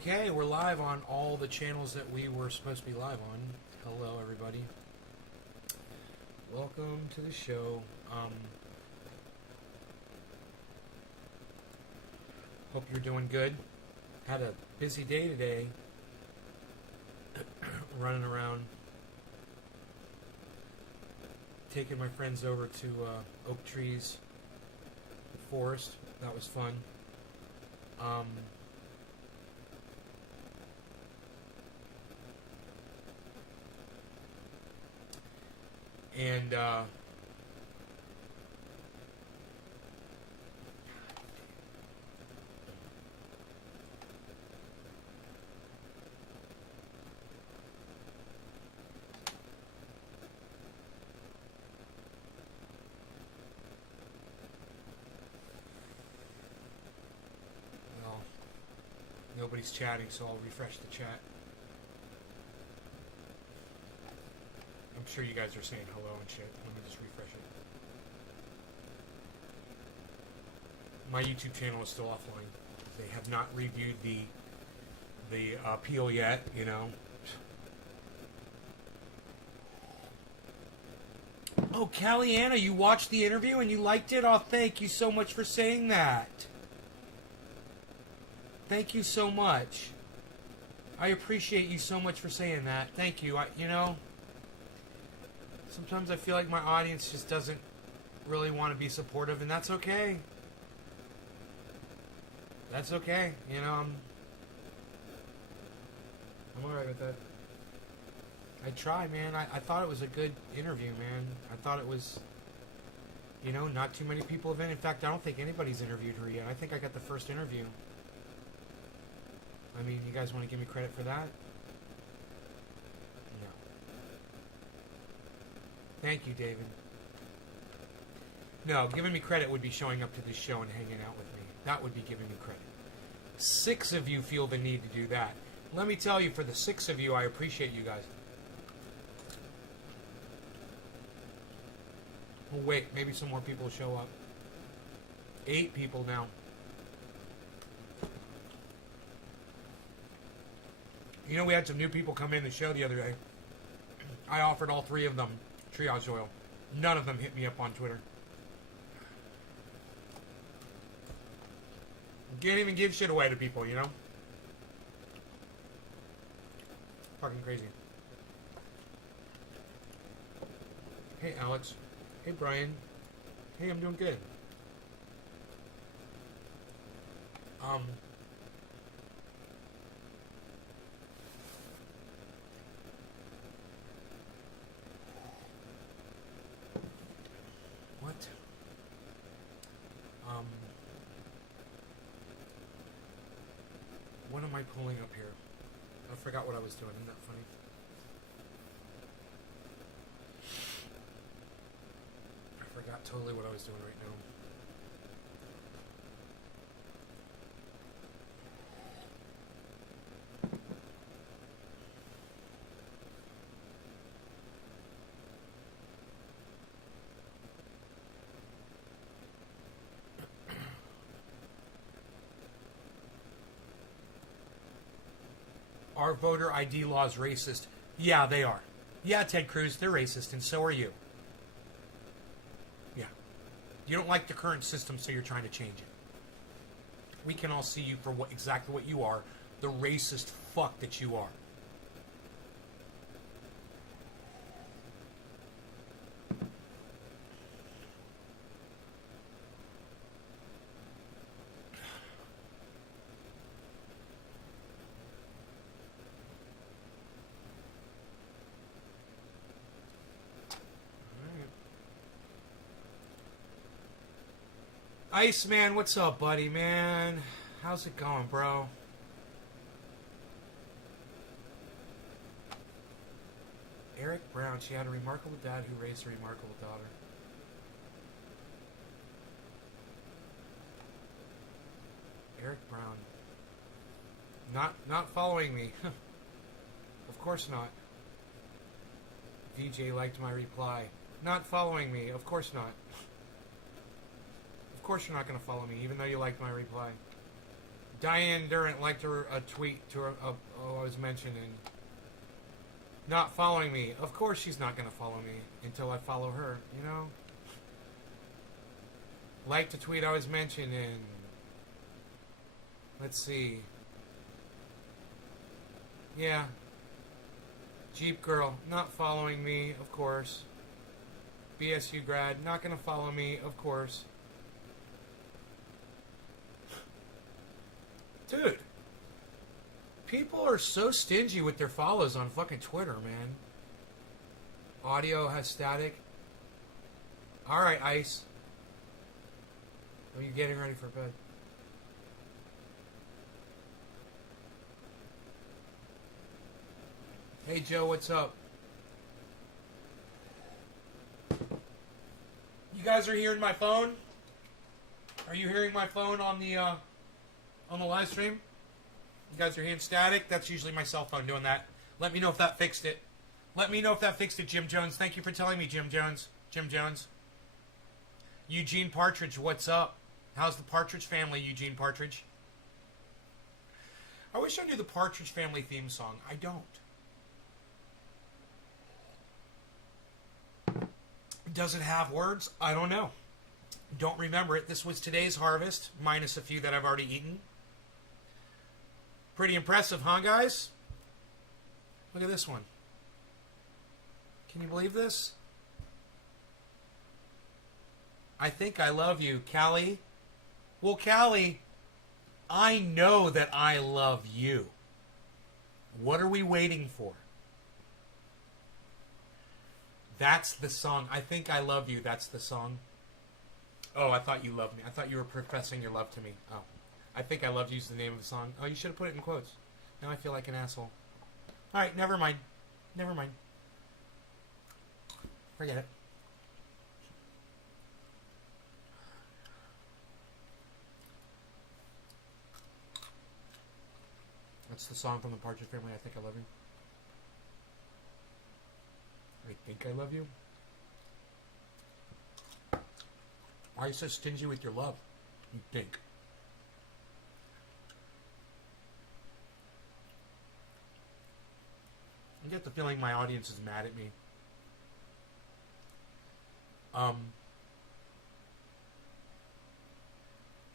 Okay, we're live on all the channels that we were supposed to be live on. Hello, everybody. Welcome to the show. Hope you're doing good. Had a busy day today. Running around. Taking my friends over to Oak Trees Forest. That was fun. And well, nobody's chatting, so I'll refresh the chat. I'm sure you guys are saying hello and shit. Let me just refresh it. My YouTube channel is still offline. They have not reviewed the appeal yet, you know. Oh, Callie-Anna, you watched the interview and you liked it? Oh, thank you so much for saying that. Thank you so much. I appreciate you so much for saying that. Thank you. You know, sometimes I feel like my audience just doesn't really want to be supportive, and that's okay. That's okay. You know, I'm alright with that. I try, man. I thought it was a good interview, man. I thought it was, you know, not too many people have in. In fact, I don't think anybody's interviewed her yet. I think I got the first interview. I mean, you guys want to give me credit for that? No. Thank you, David. No, giving me credit would be showing up to this show and hanging out with me. That would be giving me credit. 6 of you feel the need to do that. Let me tell you, for the 6 of you, I appreciate you guys. Well, wait, maybe some more people will show up. 8 people now. You know, we had some new people come in the show the other day. I offered all 3 of them triage oil. None of them hit me up on Twitter. Can't even give shit away to people, you know? Fucking crazy. Hey, Alex. Hey, Brian. Hey, I'm doing good. What? What am I pulling up here? I forgot what I was doing. Isn't that funny? I forgot totally what I was doing right now. Are voter ID laws racist? Yeah, they are. Yeah, Ted Cruz, they're racist, and so are you. Yeah. You don't like the current system, so you're trying to change it. We can all see you for exactly what you are, the racist fuck that you are. Iceman, what's up, buddy, man? How's it going, bro? Eric Brown, she had a remarkable dad who raised a remarkable daughter. Eric Brown. Not following me. Of course not. VJ liked my reply. Not following me. Of course not. Of course you're not going to follow me, even though you liked my reply. Diane Durant liked a tweet to I was mentioning. Not following me. Of course she's not going to follow me until I follow her, you know? Liked a tweet I was mentioning. Let's see. Yeah. Jeep Girl, not following me, of course. BSU grad, not going to follow me, of course. Dude. People are so stingy with their follows on fucking Twitter, man. Audio has static. Alright, Ice. Are you getting ready for bed? Hey Joe, what's up? You guys are hearing my phone? Are you hearing my phone on the live stream? You guys are hearing static? That's usually my cell phone doing that. Let me know if that fixed it. Let me know if that fixed it, Jim Jones. Thank you for telling me, Jim Jones. Jim Jones. Eugene Partridge, what's up? How's the Partridge family, Eugene Partridge? I wish I knew the Partridge Family theme song. I don't. Does it have words? I don't know. Don't remember it. This was today's harvest, minus a few that I've already eaten. Pretty impressive, huh, guys? Look at this one. Can you believe this? I think I love you, Callie. Well, Callie, I know that I love you. What are we waiting for? That's the song. I think I love you. That's the song. Oh, I thought you loved me. I thought you were professing your love to me. Oh. I think I loved you is the name of the song. Oh, you should have put it in quotes. Now I feel like an asshole. Alright, never mind. Never mind. Forget it. That's the song from the Partridge Family, I Think I Love You. I think I love you? Why are you so stingy with your love? You think. I get the feeling my audience is mad at me.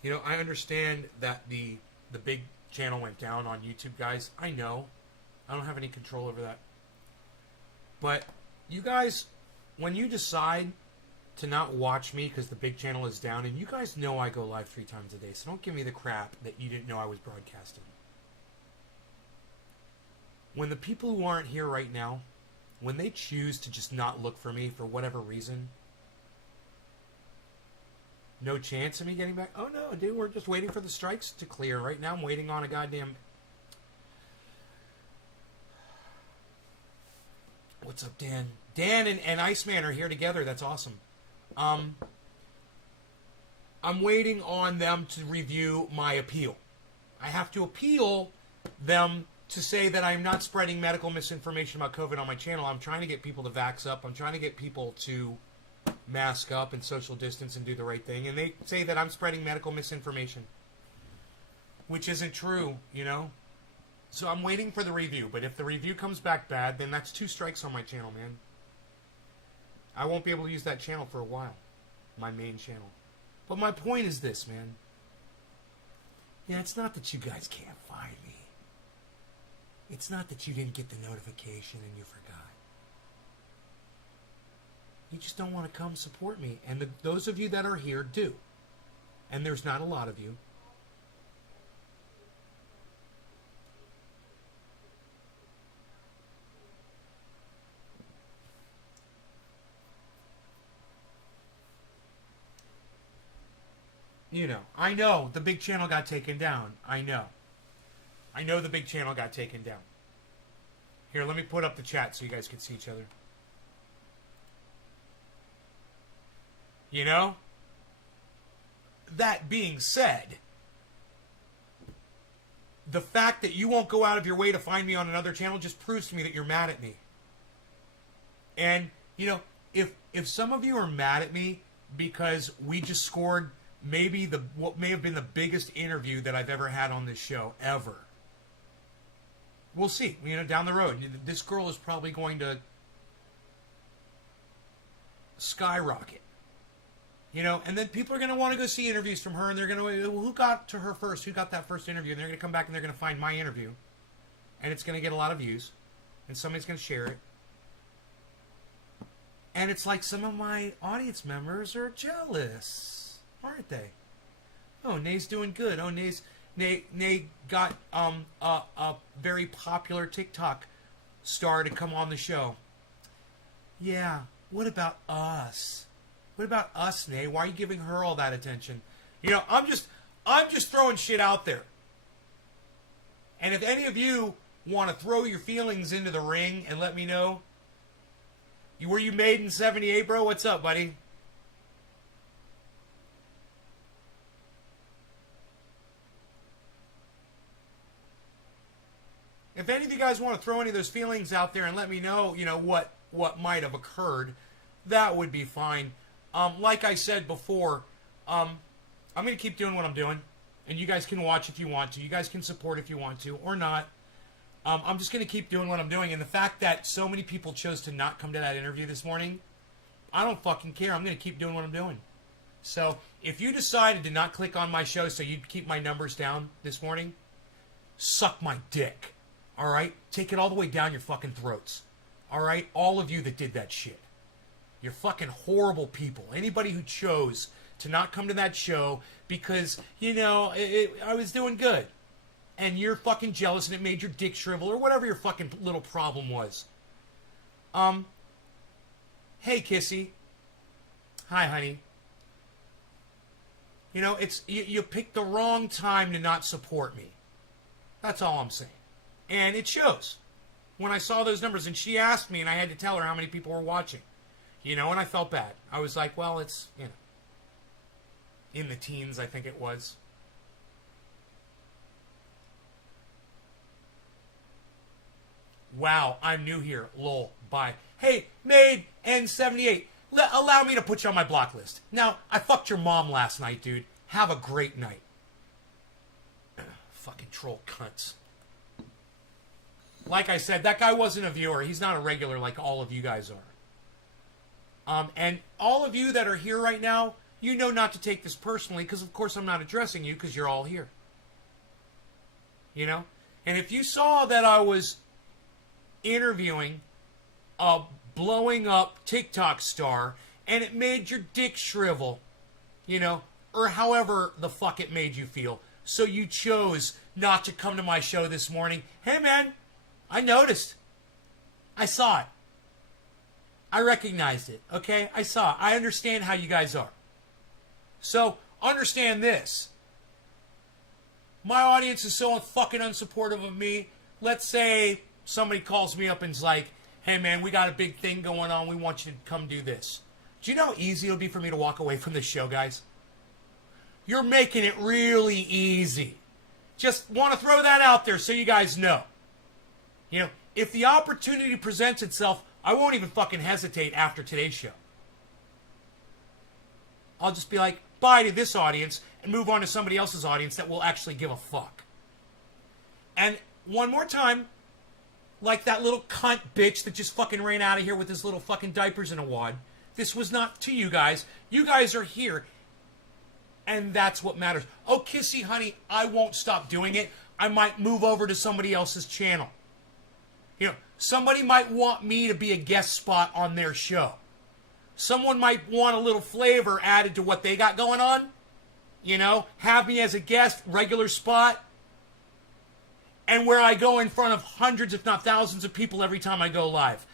You know, I understand that the big channel went down on YouTube, guys. I know. I don't have any control over that. But you guys, when you decide to not watch me because the big channel is down, and you guys know I go live 3 times a day, so don't give me the crap that you didn't know I was broadcasting. When the people who aren't here right now, when they choose to just not look for me for whatever reason, no chance of me getting back. Oh no, dude, we're just waiting for the strikes to clear. Right now I'm waiting on a goddamn... What's up, Dan? Dan and Iceman are here together. That's awesome. I'm waiting on them to review my appeal. I have to appeal them to say that I'm not spreading medical misinformation about COVID on my channel. I'm trying to get people to vax up. I'm trying to get people to mask up and social distance and do the right thing. And they say that I'm spreading medical misinformation, which isn't true, you know? So I'm waiting for the review. But if the review comes back bad, then that's 2 strikes on my channel, man. I won't be able to use that channel for a while. My main channel. But my point is this, man. Yeah, it's not that you guys can't find me. It's not that you didn't get the notification and you forgot. You just don't want to come support me. And those of you that are here do. And there's not a lot of you. You know, I know the big channel got taken down. I know. I know the big channel got taken down. Here, let me put up the chat so you guys can see each other. You know? That being said, the fact that you won't go out of your way to find me on another channel just proves to me that you're mad at me. And, you know, if some of you are mad at me because we just scored what may have been the biggest interview that I've ever had on this show ever. We'll see. Down the road, this girl is probably going to skyrocket. And then people are going to want to go see interviews from her, and they're going to, who got to her first? Who got that first interview? And they're going to come back and they're going to find my interview, and it's going to get a lot of views, and somebody's going to share it. And it's like some of my audience members are jealous, aren't they? Oh, Nay's doing good. Oh, Nay got a very popular TikTok star to come on the show. Yeah, what about us? What about us, Nay? Why are you giving her all that attention? I'm just throwing shit out there. And if any of you want to throw your feelings into the ring and let me know, were you made in 78, bro? What's up, buddy? If any of you guys want to throw any of those feelings out there and let me know, what might have occurred, that would be fine. Like I said before, I'm going to keep doing what I'm doing, and you guys can watch if you want to. You guys can support if you want to, or not. I'm just going to keep doing what I'm doing, and the fact that so many people chose to not come to that interview this morning, I don't fucking care. I'm going to keep doing what I'm doing. So, if you decided to not click on my show so you'd keep my numbers down this morning, suck my dick. Alright? Take it all the way down your fucking throats. Alright? All of you that did that shit. You're fucking horrible people. Anybody who chose to not come to that show because, I was doing good. And you're fucking jealous and it made your dick shrivel or whatever your fucking little problem was. Hey, Kissy. Hi, honey. You picked the wrong time to not support me. That's all I'm saying. And it shows. When I saw those numbers, and she asked me, and I had to tell her how many people were watching. And I felt bad. I was like, well, it's, in the teens, I think it was. Wow, I'm new here. Lol, bye. Hey, Maid N78, allow me to put you on my block list. Now, I fucked your mom last night, dude. Have a great night. Fucking troll cunts. Like I said, that guy wasn't a viewer. He's not a regular like all of you guys are. And all of you that are here right now, you know not to take this personally because, of course, I'm not addressing you because you're all here. And if you saw that I was interviewing a blowing up TikTok star and it made your dick shrivel, or however the fuck it made you feel, so you chose not to come to my show this morning, hey, man, I noticed. I saw it. I recognized it, okay? I saw it. I understand how you guys are. So, understand this. My audience is so fucking unsupportive of me. Let's say somebody calls me up and's like, hey, man, we got a big thing going on. We want you to come do this. Do you know how easy it'll be for me to walk away from this show, guys? You're making it really easy. Just want to throw that out there so you guys know. If the opportunity presents itself, I won't even fucking hesitate after today's show. I'll just be like, bye to this audience and move on to somebody else's audience that will actually give a fuck. And one more time, like that little cunt bitch that just fucking ran out of here with his little fucking diapers in a wad. This was not to you guys. You guys are here. And that's what matters. Oh, Kissy, honey, I won't stop doing it. I might move over to somebody else's channel. Somebody might want me to be a guest spot on their show. Someone might want a little flavor added to what they got going on. Have me as a guest, regular spot. And where I go in front of hundreds, if not thousands of people every time I go live.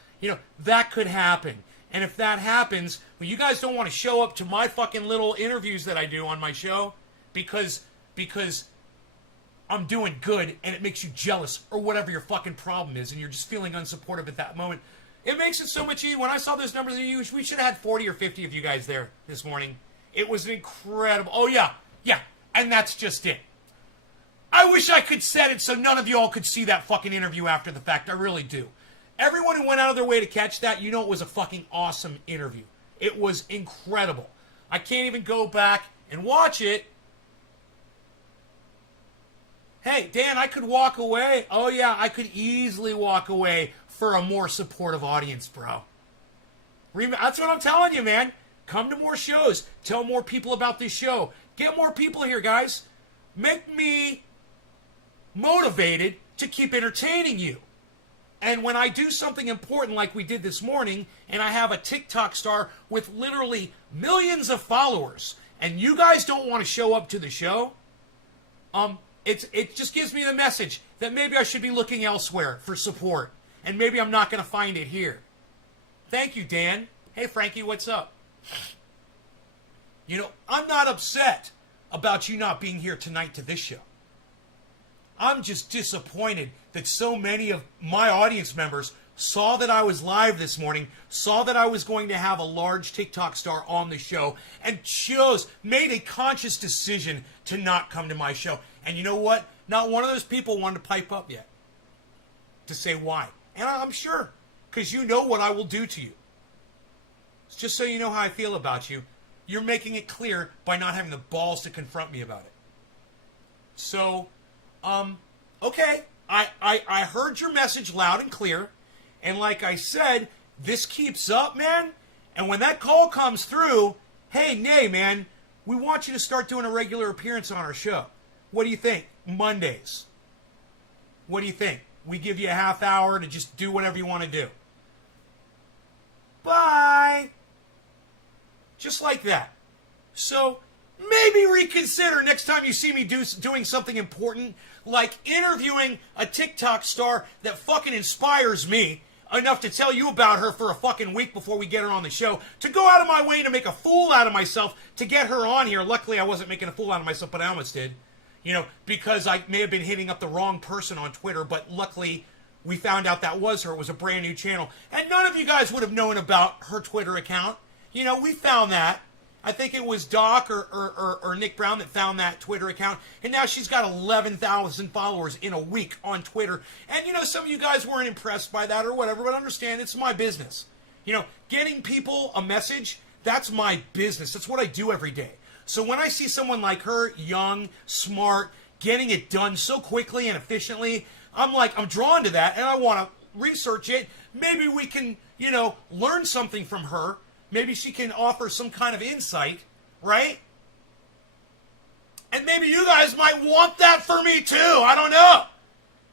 That could happen. And if that happens, well, you guys don't want to show up to my fucking little interviews that I do on my show because I'm doing good and it makes you jealous or whatever your fucking problem is and you're just feeling unsupportive at that moment. It makes it so much easier. When I saw those numbers, we should have had 40 or 50 of you guys there this morning. It was incredible. Oh, yeah. And that's just it. I wish I could set it so none of you all could see that fucking interview after the fact. I really do. Everyone who went out of their way to catch that, it was a fucking awesome interview. It was incredible. I can't even go back and watch it. Hey, Dan, I could walk away. Oh, yeah, I could easily walk away for a more supportive audience, bro. That's what I'm telling you, man. Come to more shows. Tell more people about this show. Get more people here, guys. Make me motivated to keep entertaining you. And when I do something important like we did this morning, and I have a TikTok star with literally millions of followers, and you guys don't want to show up to the show, it just gives me the message that maybe I should be looking elsewhere for support. And maybe I'm not going to find it here. Thank you, Dan. Hey, Frankie, what's up? You know, I'm not upset about you not being here tonight to this show. I'm just disappointed that so many of my audience members saw that I was live this morning, saw that I was going to have a large TikTok star on the show, and made a conscious decision to not come to my show. And you know what? Not one of those people wanted to pipe up yet to say why. And I'm sure, because you know what I will do to you. It's just so you know how I feel about you. You're making it clear by not having the balls to confront me about it. So, okay. I heard your message loud and clear. And like I said, this keeps up, man. And when that call comes through, hey, Nay, man, we want you to start doing a regular appearance on our show. What do you think? Mondays. What do you think? We give you a half hour to just do whatever you want to do. Bye. Just like that. So maybe reconsider next time you see me doing something important, like interviewing a TikTok star that fucking inspires me enough to tell you about her for a fucking week before we get her on the show, to go out of my way to make a fool out of myself to get her on here. Luckily, I wasn't making a fool out of myself, but I almost did. You know, because I may have been hitting up the wrong person on Twitter, but luckily we found out that was her. It was a brand new channel. And none of you guys would have known about her Twitter account. You know, we found that. I think it was Doc or Nick Brown that found that Twitter account. And now she's got 11,000 followers in a week on Twitter. And, you know, some of you guys weren't impressed by that or whatever, but understand it's my business. You know, getting people a message, that's my business. That's what I do every day. So when I see someone like her, young, smart, getting it done so quickly and efficiently, I'm drawn to that and I want to research it. Maybe we can, you know, learn something from her. Maybe she can offer some kind of insight, right? And maybe you guys might want that for me too. I don't know.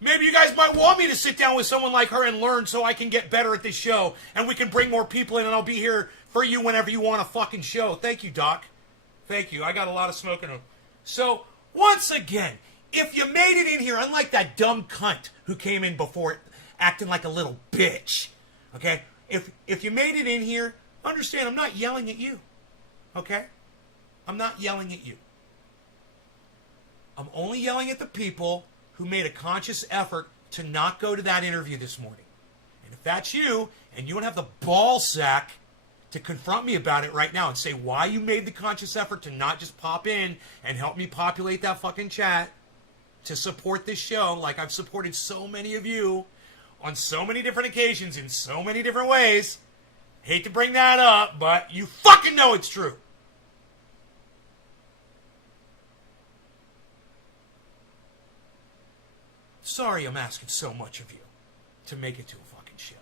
Maybe you guys might want me to sit down with someone like her and learn so I can get better at this show and we can bring more people in and I'll be here for you whenever you want a fucking show. Thank you, Doc. Thank you. I got a lot of smoke in them. So, once again, if you made it in here, unlike that dumb cunt who came in before acting like a little bitch, okay? If you made it in here, understand I'm not yelling at you, okay? I'm not yelling at you. I'm only yelling at the people who made a conscious effort to not go to that interview this morning. And if that's you, and you don't have the ball sack to confront me about it right now and say why you made the conscious effort to not just pop in and help me populate that fucking chat to support this show like I've supported so many of you on so many different occasions in so many different ways. Hate to bring that up, but you fucking know it's true. Sorry I'm asking so much of you to make it to a fucking show.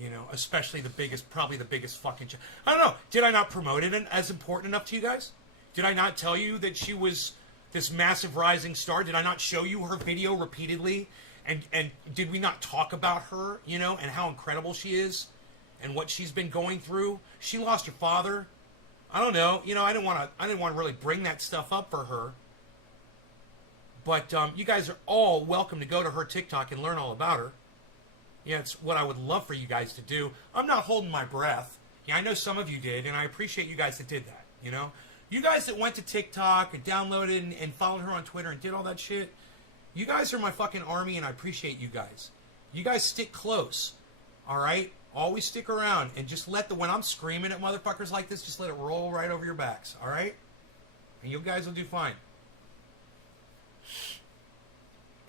You know, especially probably the biggest fucking show. I don't know. Did I not promote it as important enough to you guys? Did I not tell you that she was this massive rising star? Did I not show you her video repeatedly? And did we not talk about her, you know, and how incredible she is and what she's been going through? She lost her father. I don't know. You know, I didn't want to really bring that stuff up for her. But you guys are all welcome to go to her TikTok and learn all about her. Yeah, it's what I would love for you guys to do. I'm not holding my breath. Yeah, I know some of you did, and I appreciate you guys that did that, you know? You guys that went to TikTok and downloaded and followed her on Twitter and did all that shit, you guys are my fucking army, and I appreciate you guys. You guys stick close, all right? Always stick around, and just when I'm screaming at motherfuckers like this, just let it roll right over your backs, all right? And you guys will do fine.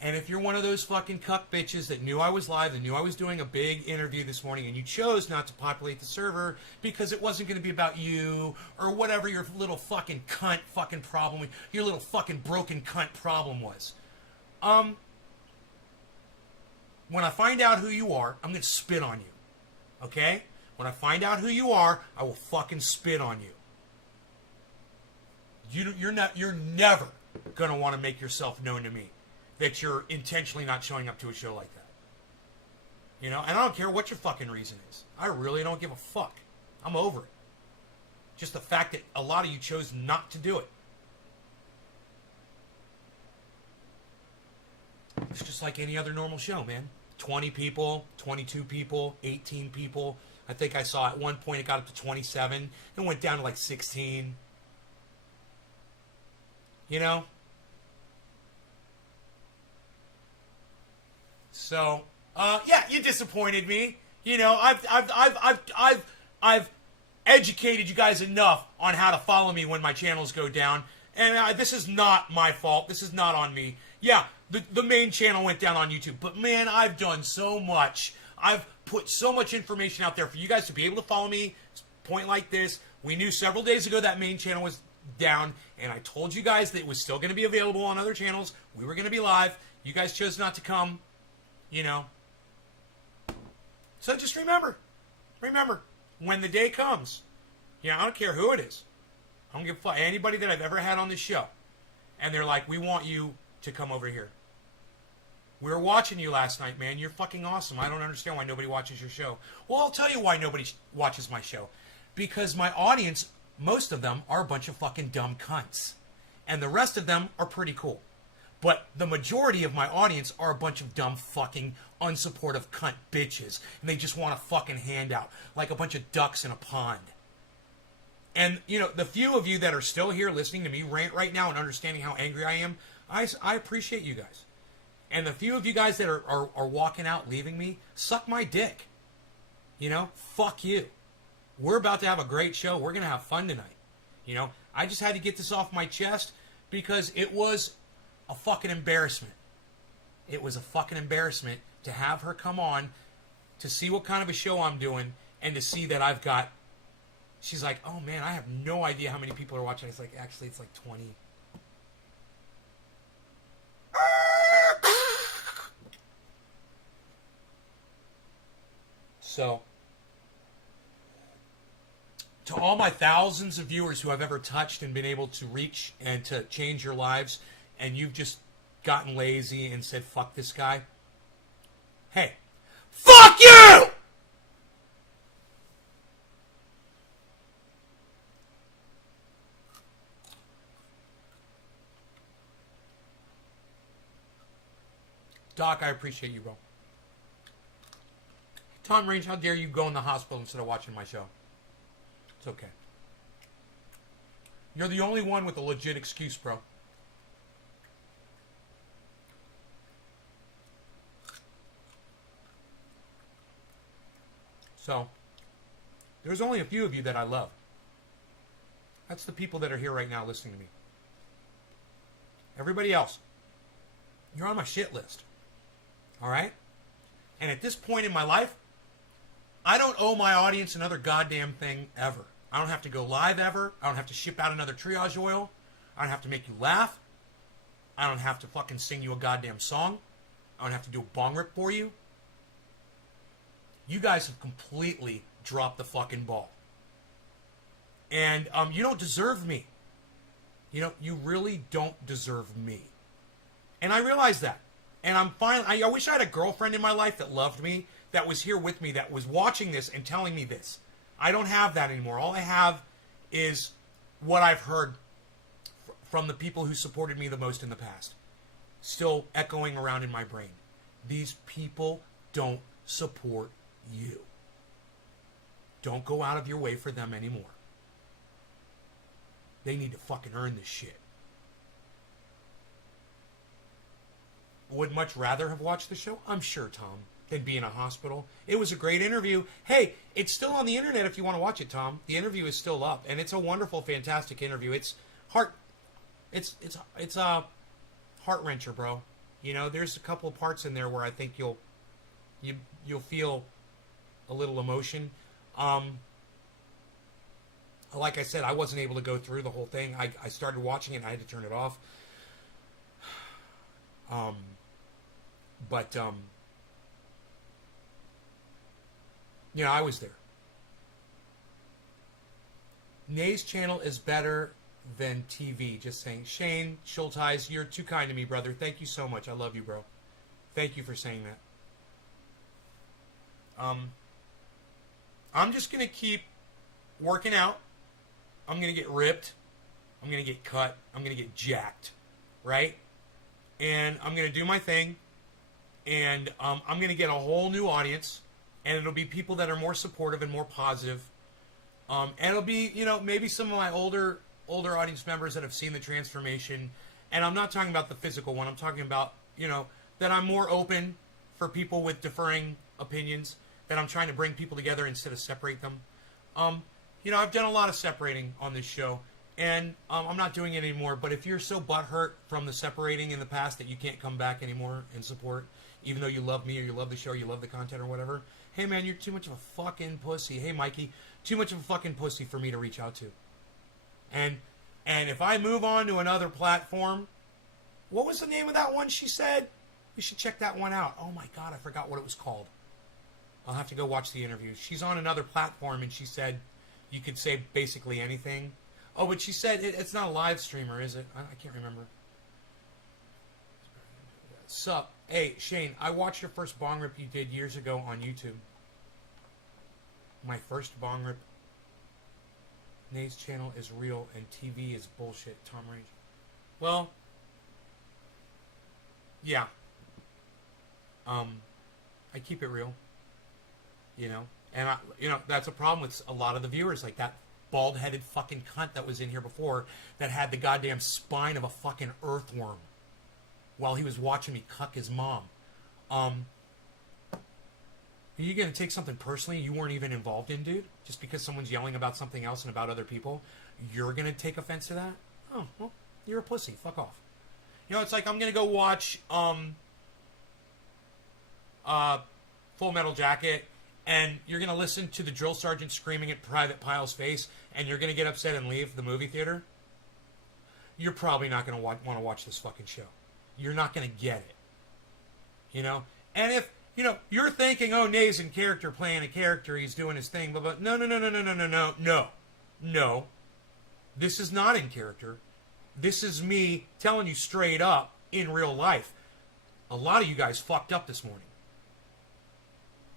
And if you're one of those fucking cuck bitches that knew I was live and knew I was doing a big interview this morning and you chose not to populate the server because it wasn't going to be about you or whatever your little fucking cunt fucking problem, your little fucking broken cunt problem was. When I find out who you are, I'm going to spit on you. Okay? When I find out who you are, I will fucking spit on you. You're never going to want to make yourself known to me that you're intentionally not showing up to a show like that. You know, and I don't care what your fucking reason is. I really don't give a fuck. I'm over it. Just the fact that a lot of you chose not to do it. It's just like any other normal show, man. 20 people, 22 people, 18 people. I think I saw at one point it got up to 27 and went down to like 16. You know? So, yeah, you disappointed me. You know, I've educated you guys enough on how to follow me when my channels go down, and this is not my fault. This is not on me. Yeah, the main channel went down on YouTube, but man, I've done so much. I've put so much information out there for you guys to be able to follow me. Point like this, we knew several days ago that main channel was down, and I told you guys that it was still going to be available on other channels. We were going to be live. You guys chose not to come. You know. So just remember, when the day comes, you know, I don't care who it is. I don't give a fuck. Anybody that I've ever had on this show. And they're like, we want you to come over here. We were watching you last night, man. You're fucking awesome. I don't understand why nobody watches your show. Well, I'll tell you why nobody watches my show. Because my audience, most of them, are a bunch of fucking dumb cunts. And the rest of them are pretty cool. But the majority of my audience are a bunch of dumb fucking unsupportive cunt bitches. And they just want a fucking handout. Like a bunch of ducks in a pond. And, you know, the few of you that are still here listening to me rant right now and understanding how angry I am, I appreciate you guys. And the few of you guys that are walking out, leaving me, suck my dick. You know, fuck you. We're about to have a great show. We're going to have fun tonight. You know, I just had to get this off my chest because it was a fucking embarrassment. It was a fucking embarrassment to have her come on to see what kind of a show I'm doing and to see that I've got... She's like, oh man, I have no idea how many people are watching. It's like, actually, it's like 20. So, to all my thousands of viewers who I've ever touched and been able to reach and to change your lives, and you've just gotten lazy and said, fuck this guy. Hey, fuck you! Doc, I appreciate you, bro. Tom Range, how dare you go in the hospital instead of watching my show? It's okay. You're the only one with a legit excuse, bro. So, there's only a few of you that I love. That's the people that are here right now listening to me. Everybody else, you're on my shit list. Alright? And at this point in my life, I don't owe my audience another goddamn thing ever. I don't have to go live ever. I don't have to ship out another triage oil. I don't have to make you laugh. I don't have to fucking sing you a goddamn song. I don't have to do a bong rip for you. You guys have completely dropped the fucking ball. And you don't deserve me. You know, you really don't deserve me. And I realize that. And I'm fine. I wish I had a girlfriend in my life that loved me, that was here with me, that was watching this and telling me this. I don't have that anymore. All I have is what I've heard from the people who supported me the most in the past. Still echoing around in my brain. These people don't support you. Don't go out of your way for them anymore. They need to fucking earn this shit. Would much rather have watched the show? I'm sure, Tom, than be in a hospital. It was a great interview. Hey, it's still on the internet if you want to watch it, Tom. The interview is still up, and it's a wonderful, fantastic interview. It's a heart wrencher, bro. You know, there's a couple of parts in there where I think you you'll feel a little emotion. Like I said, I wasn't able to go through the whole thing. I started watching it and I had to turn it off. Um, but you know, I was there. Nay's channel is better than TV. Just saying. Shane Schulteis, you're too kind to me, brother. Thank you so much. I love you, bro. Thank you for saying that. I'm just going to keep working out. I'm going to get ripped. I'm going to get cut. I'm going to get jacked. Right? And I'm going to do my thing. And I'm going to get a whole new audience. And it'll be people that are more supportive and more positive. And it'll be, you know, maybe some of my older audience members that have seen the transformation. And I'm not talking about the physical one. I'm talking about, you know, that I'm more open for people with differing opinions. That I'm trying to bring people together instead of separate them. You know, I've done a lot of separating on this show. And I'm not doing it anymore. But if you're so butthurt from the separating in the past that you can't come back anymore and support, even though you love me or you love the show or you love the content or whatever, hey, man, you're too much of a fucking pussy. Hey, Mikey, too much of a fucking pussy for me to reach out to. And if I move on to another platform, what was the name of that one she said? We should check that one out. Oh, my God, I forgot what it was called. I'll have to go watch the interview. She's on another platform, and she said you could say basically anything. Oh, but she said it's not a live streamer, is it? I can't remember. Sup? Hey, Shane, I watched your first bong rip you did years ago on YouTube. My first bong rip. Nay's channel is real and TV is bullshit. Tom Range. Well, yeah. I keep it real. You know, and that's a problem with a lot of the viewers, like that bald-headed fucking cunt that was in here before that had the goddamn spine of a fucking earthworm while he was watching me cuck his mom. Are you going to take something personally you weren't even involved in, dude? Just because someone's yelling about something else and about other people, you're going to take offense to that? Oh, well, you're a pussy. Fuck off. You know, it's like I'm going to go watch Full Metal Jacket, and you're going to listen to the drill sergeant screaming at Private Pyle's face, and you're going to get upset and leave the movie theater. You're probably not going to want to watch this fucking show. You're not going to get it. You know? And if, you know, you're thinking, oh, Nay's in character, playing a character, he's doing his thing, blah, blah. No. This is not in character. This is me telling you straight up, in real life. A lot of you guys fucked up this morning.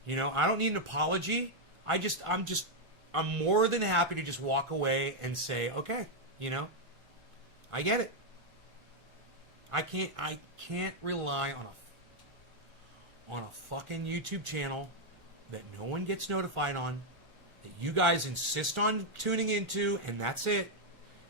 You know, I don't need an apology. I'm more than happy to just walk away and say, okay, you know, I get it. I can't rely on a fucking YouTube channel that no one gets notified on, that you guys insist on tuning into, and that's it,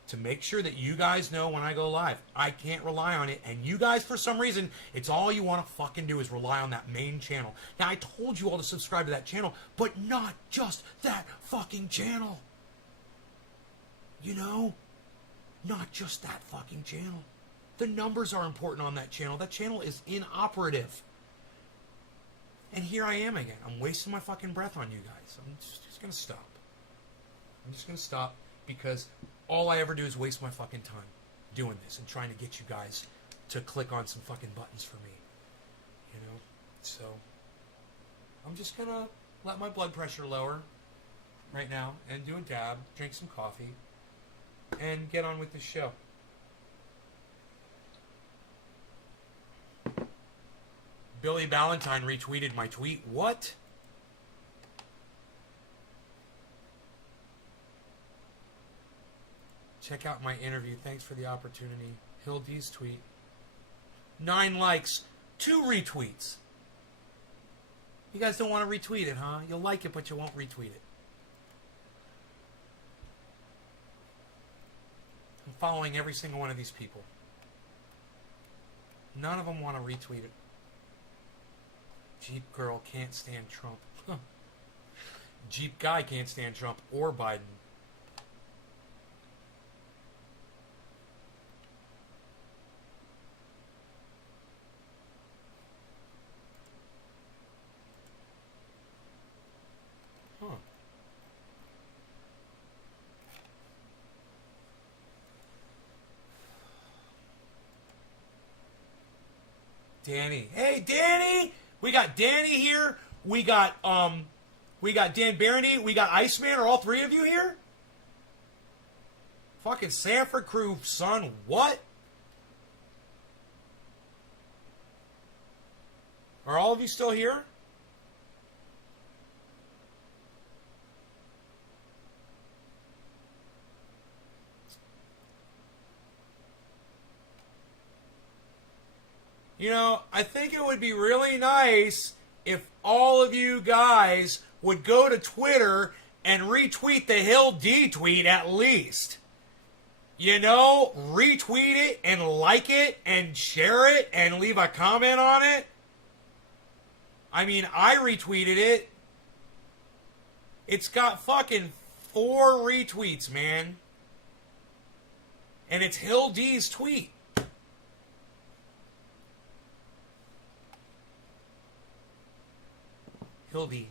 to make sure that you guys know when I go live. I can't rely on it, and you guys, for some reason, it's all you want to fucking do is rely on that main channel. Now, I told you all to subscribe to that channel, but not just that fucking channel. You know? Not just that fucking channel. The numbers are important on that channel. That channel is inoperative. And here I am again. I'm wasting my fucking breath on you guys. I'm just going to stop. I'm just going to stop because all I ever do is waste my fucking time doing this and trying to get you guys to click on some fucking buttons for me. You know? So, I'm just going to let my blood pressure lower right now and do a dab, drink some coffee, and get on with the show. Billy Ballantyne retweeted my tweet. What? Check out my interview. Thanks for the opportunity. Hill D's tweet. 9 likes, 2 retweets. You guys don't want to retweet it, huh? You'll like it, but you won't retweet it. I'm following every single one of these people. None of them want to retweet it. Jeep girl can't stand Trump. Jeep guy can't stand Trump or Biden. Danny. Hey, Danny! We got Danny here. We got Dan Barony. We got Iceman. Are all three of you here? Fucking Sanford crew, son. What? Are all of you still here? You know, I think it would be really nice if all of you guys would go to Twitter and retweet the Hill D tweet at least. You know, retweet it and like it and share it and leave a comment on it. I mean, I retweeted it. It's got fucking 4 retweets, man. And it's Hill D's tweet. Hildy.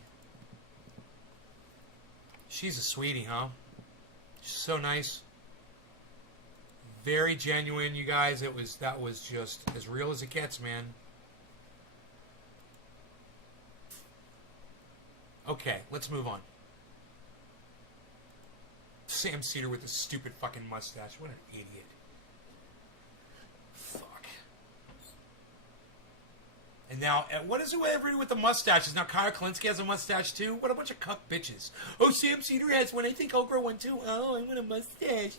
She's a sweetie, huh? She's so nice. Very genuine, you guys. That was just as real as it gets, man. Okay, let's move on. Sam Cedar with a stupid fucking mustache. What an idiot. Fuck. And now, what is it with everybody with the mustaches? Now Kyle Klinsky has a mustache too? What a bunch of cuck bitches. Oh, Sam Cedar has one. I think I'll grow one too. Oh, I want a mustache.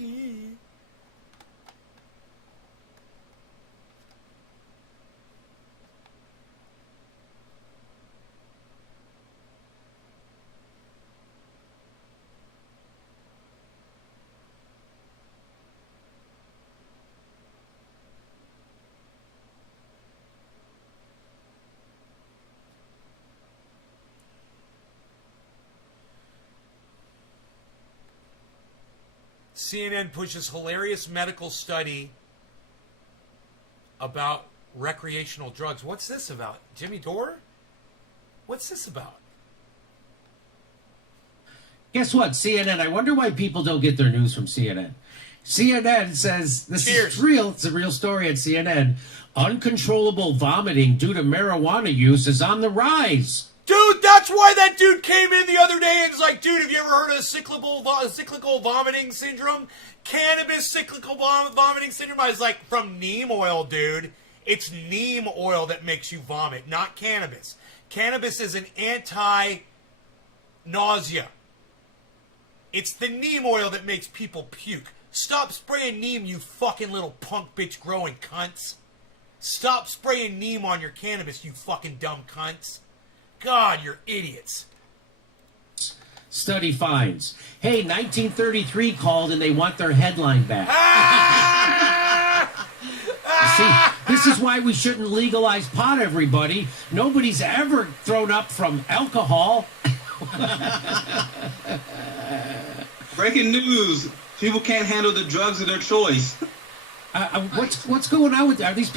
CNN pushes hilarious medical study about recreational drugs. What's this about? Jimmy Dore? What's this about? Guess what? CNN. I wonder why people don't get their news from CNN. CNN says this is real. It's a real story at CNN. Uncontrollable vomiting due to marijuana use is on the rise. Dude, that's why that dude came in the other day and was like, dude, have you ever heard of cyclical vomiting syndrome? Cannabis cyclical vomiting syndrome? I was like, from neem oil, dude. It's neem oil that makes you vomit, not cannabis. Cannabis is an anti-nausea. It's the neem oil that makes people puke. Stop spraying neem, you fucking little punk bitch growing cunts. Stop spraying neem on your cannabis, you fucking dumb cunts. God, you're idiots. Study finds. Hey, 1933 called and they want their headline back. See, this is why we shouldn't legalize pot, everybody. Nobody's ever thrown up from alcohol. Breaking news. People can't handle the drugs of their choice. What's going on with... Are these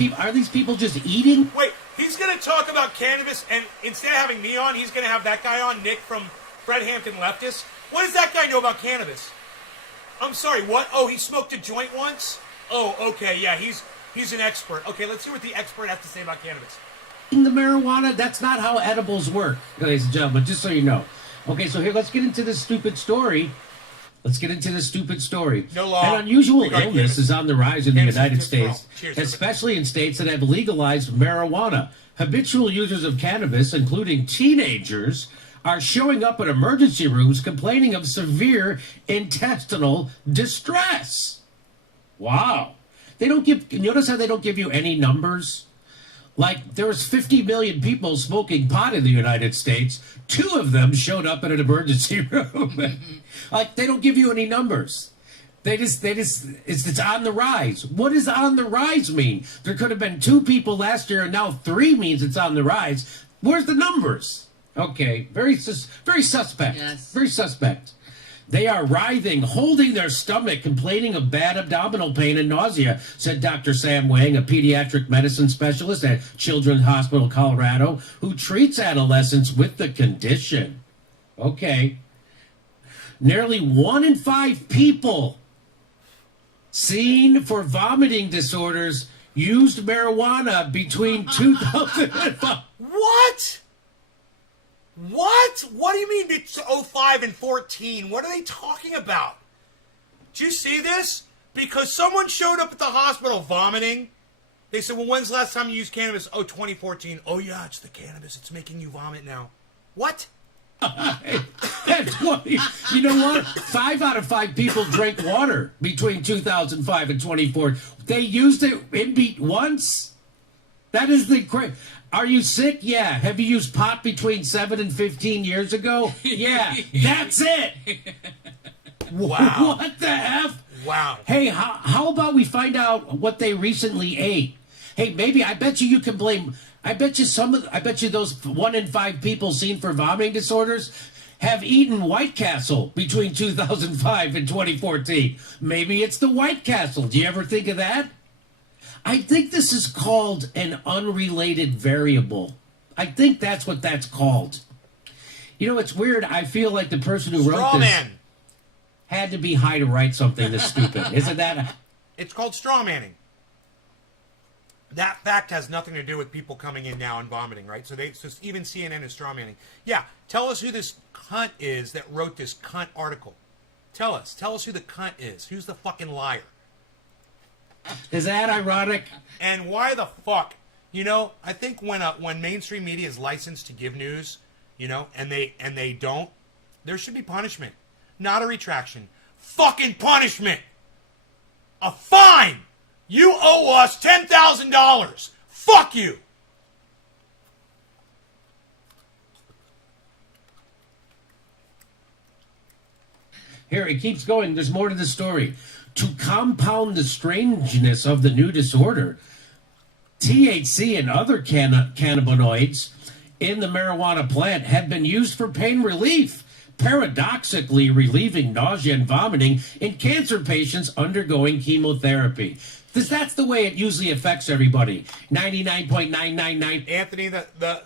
people just eating? Wait. He's going to talk about cannabis, and instead of having me on, he's going to have that guy on, Nick from Fred Hampton Leftist. What does that guy know about cannabis? I'm sorry, what? Oh, he smoked a joint once? Oh, okay, yeah, he's an expert. Okay, let's see what the expert has to say about cannabis. In the marijuana, that's not how edibles work, ladies and gentlemen, just so you know. Okay, so here, let's get into this stupid story. No law. An unusual illness is on the rise in the United States, especially in states that have legalized marijuana. Habitual users of cannabis, including teenagers, are showing up at emergency rooms complaining of severe intestinal distress. Wow. Notice how they don't give you any numbers? Like, there was 50 million people smoking pot in the United States. 2 of them showed up in an emergency room. Like, they don't give you any numbers. It's on the rise. What does on the rise mean? There could have been 2 people last year, and now 3 means it's on the rise. Where's the numbers? Okay, very suspect. Yes. Very suspect. They are writhing, holding their stomach, complaining of bad abdominal pain and nausea, said Dr. Sam Wang, a pediatric medicine specialist at Children's Hospital Colorado, who treats adolescents with the condition. Okay. Nearly 1 in 5 people seen for vomiting disorders used marijuana between 2005. What? What? What do you mean it's 05 and 14? What are they talking about? Did you see this? Because someone showed up at the hospital vomiting. They said, well, when's the last time you used cannabis? Oh, 2014. Oh, yeah, it's the cannabis. It's making you vomit now. What? That's what, you know what? 5 out of 5 people drank water between 2005 and 2004. They used it once. That is the crazy. Are you sick? Yeah. Have you used pot between 7 and 15 years ago? Yeah. That's it. Wow. What the F? Wow. Hey, how about we find out what they recently ate? Hey, maybe I bet you can blame. I bet you those 1 in 5 people seen for vomiting disorders have eaten White Castle between 2005 and 2014. Maybe it's the White Castle. Do you ever think of that? I think this is called an unrelated variable. I think that's what that's called. You know, it's weird. I feel like the person who wrote this had to be high to write something this stupid. Isn't that? It's called straw manning. That fact has nothing to do with people coming in now and vomiting, right? So even CNN is straw manning. Yeah, tell us who this cunt is that wrote this cunt article. Tell us who the cunt is. Who's the fucking liar? Is that ironic? And why the fuck? You know, I think when mainstream media is licensed to give news, you know, and they don't, there should be punishment, not a retraction. Fucking punishment. A fine. You owe us $10,000. Fuck you. Here, it keeps going. There's more to the story. To compound the strangeness of the new disorder, THC and other cannabinoids in the marijuana plant have been used for pain relief, paradoxically relieving nausea and vomiting in cancer patients undergoing chemotherapy. Because that's the way it usually affects everybody. 99.999. Anthony, the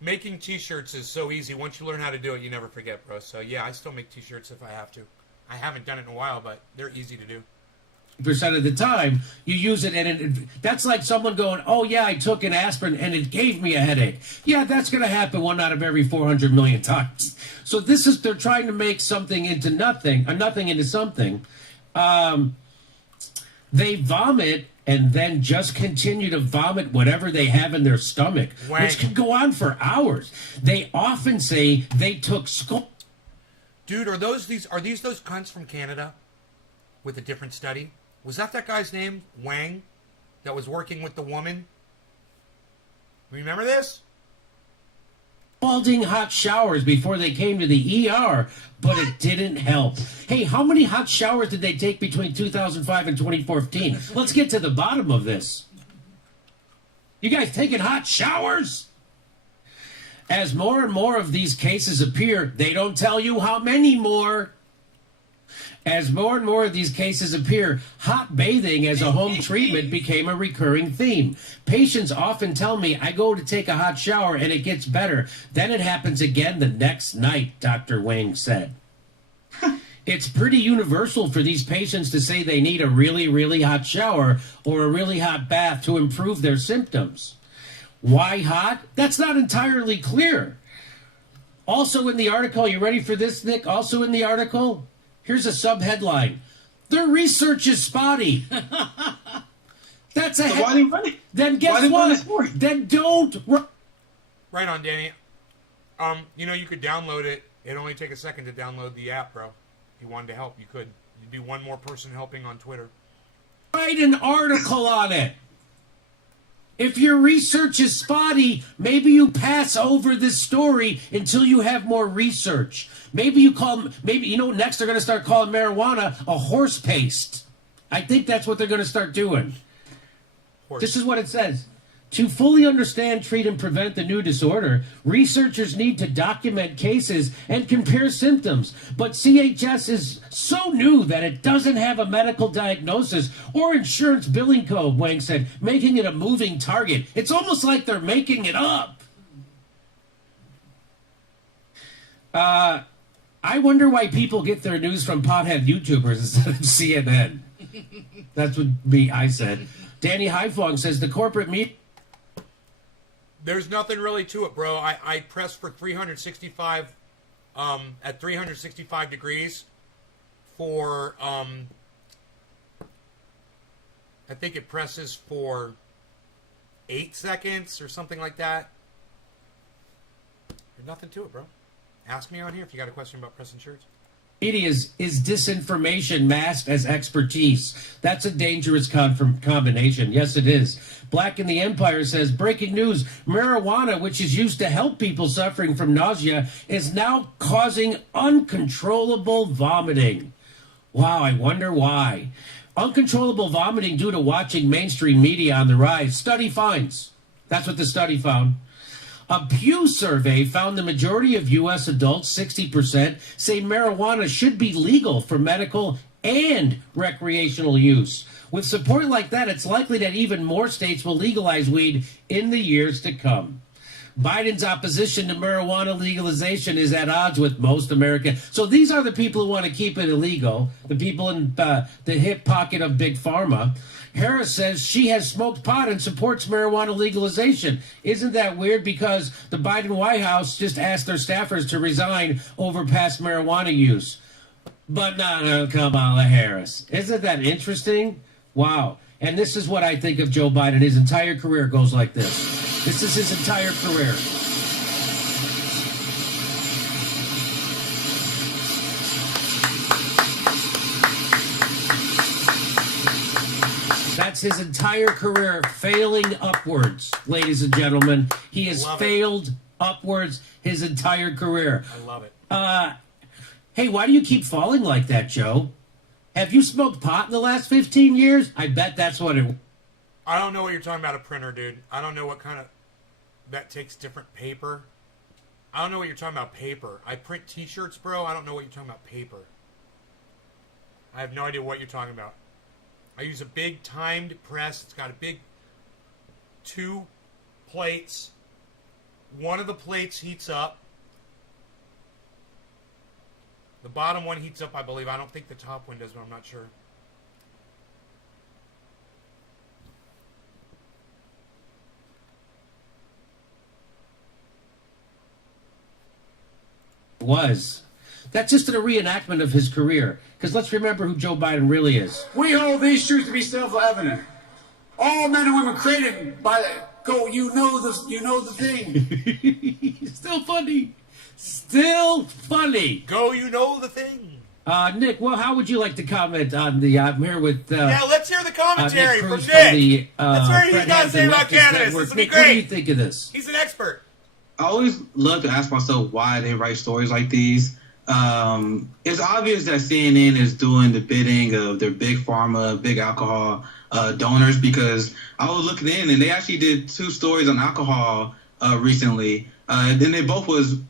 making t-shirts is so easy. Once you learn how to do it, you never forget, bro. So yeah, I still make t-shirts if I have to. I haven't done it in a while, but they're easy to do. Percent of the time you use it, and that's like someone going, oh yeah, I took an aspirin and it gave me a headache. Yeah, that's going to happen 1 out of every 400 million times. So they're trying to make something into nothing, or nothing into something. They vomit and then just continue to vomit whatever they have in their stomach, which can go on for hours. They often say they took Dude, are these those cunts from Canada with a different study? Was that guy's name, Wang, that was working with the woman? Remember this? Scalding hot showers before they came to the ER, but it didn't help. Hey, how many hot showers did they take between 2005 and 2014? Let's get to the bottom of this. You guys taking hot showers? As more and more of these cases appear, they don't tell you how many more. As more and more of these cases appear, hot bathing as a home treatment became a recurring theme. Patients often tell me, I go to take a hot shower and it gets better. Then it happens again the next night, Dr. Wang said. It's pretty universal for these patients to say they need a really, really hot shower or a really hot bath to improve their symptoms. Why hot? That's not entirely clear. Also in the article, you ready for this, Nick? Also in the article, here's a sub-headline. The research is spotty. That's a Then guess what? Then don't. Right on, Danny. You know, you could download it. It'd only take a second to download the app, bro. If you wanted to help, you could. You'd be one more person helping on Twitter. Write an article on it. If your research is spotty, maybe you pass over this story until you have more research. Maybe you know, next they're going to start calling marijuana a horse paste. I think that's what they're going to start doing. This is what it says. To fully understand, treat, and prevent the new disorder, researchers need to document cases and compare symptoms. But CHS is so new that it doesn't have a medical diagnosis or insurance billing code, Wang said, making it a moving target. It's almost like they're making it up. I wonder why people get their news from pothead YouTubers instead of CNN. That's what I said. Danny Haifong says the corporate media. There's nothing really to it, bro. I press for 365 at 365 degrees for I think it presses for 8 seconds or something like that. There's nothing to it, bro. Ask me on here if you got a question about pressing shirts. Media is disinformation masked as expertise. That's a dangerous combination. Yes, it is. Black in the Empire says, breaking news, marijuana, which is used to help people suffering from nausea, is now causing uncontrollable vomiting. Wow, I wonder why. Uncontrollable vomiting due to watching mainstream media on the rise. Study finds. That's what the study found. A Pew survey found the majority of U.S. adults, 60%, say marijuana should be legal for medical and recreational use. With support like that, it's likely that even more states will legalize weed in the years to come. Biden's opposition to marijuana legalization is at odds with most Americans. So these are the people who want to keep it illegal, the people in the hip pocket of Big Pharma. Harris says she has smoked pot and supports marijuana legalization. Isn't that weird? Because the Biden White House just asked their staffers to resign over past marijuana use. But not Kamala Harris. Isn't that interesting? Wow. And this is what I think of Joe Biden. His entire career goes like this. This is his entire career. That's his entire career, failing upwards, ladies and gentlemen. He has failed upwards his entire career. I love it. Hey, why do you keep falling like that, Joe? Have you smoked pot in the last 15 years? I bet that's what it... I don't know what you're talking about, a printer, dude. I don't know what kind of... That takes different paper. I don't know what you're talking about, paper. I print t-shirts, bro. I don't know what you're talking about, paper. I have no idea what you're talking about. I use a big timed press. It's got a big 2 plates. One of the plates heats up. The bottom one heats up, I believe. I don't think the top one does, but I'm not sure. Was. That's just a reenactment of his career. Because let's remember who Joe Biden really is. We hold these truths to be self-evident. All men and women created by you know the thing. Still funny. Still funny. Go, you know the thing. Nick, well, how would you like to comment on the... I'm here with... yeah, let's hear the commentary from Nick. Let's hear what he's got to say about cannabis. This will be Nick, great. what do you think of this? He's an expert. I always love to ask myself why they write stories like these. It's obvious that CNN is doing the bidding of their big pharma, big alcohol donors, because I was looking in and they actually did 2 stories on alcohol recently. Then they both was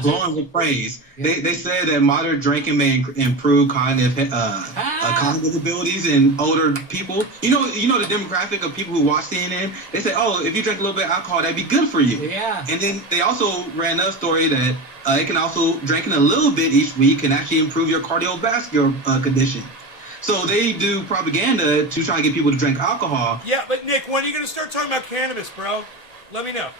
glowing with praise. Yeah. They said that moderate drinking may improve cognitive abilities in older people. You know the demographic of people who watch CNN. They say, oh, if you drink a little bit of alcohol, that'd be good for you. Yeah. And then they also ran a story that it can also drinking a little bit each week can actually improve your cardiovascular condition. So they do propaganda to try to get people to drink alcohol. Yeah, but Nick, when are you going to start talking about cannabis, bro? Let me know.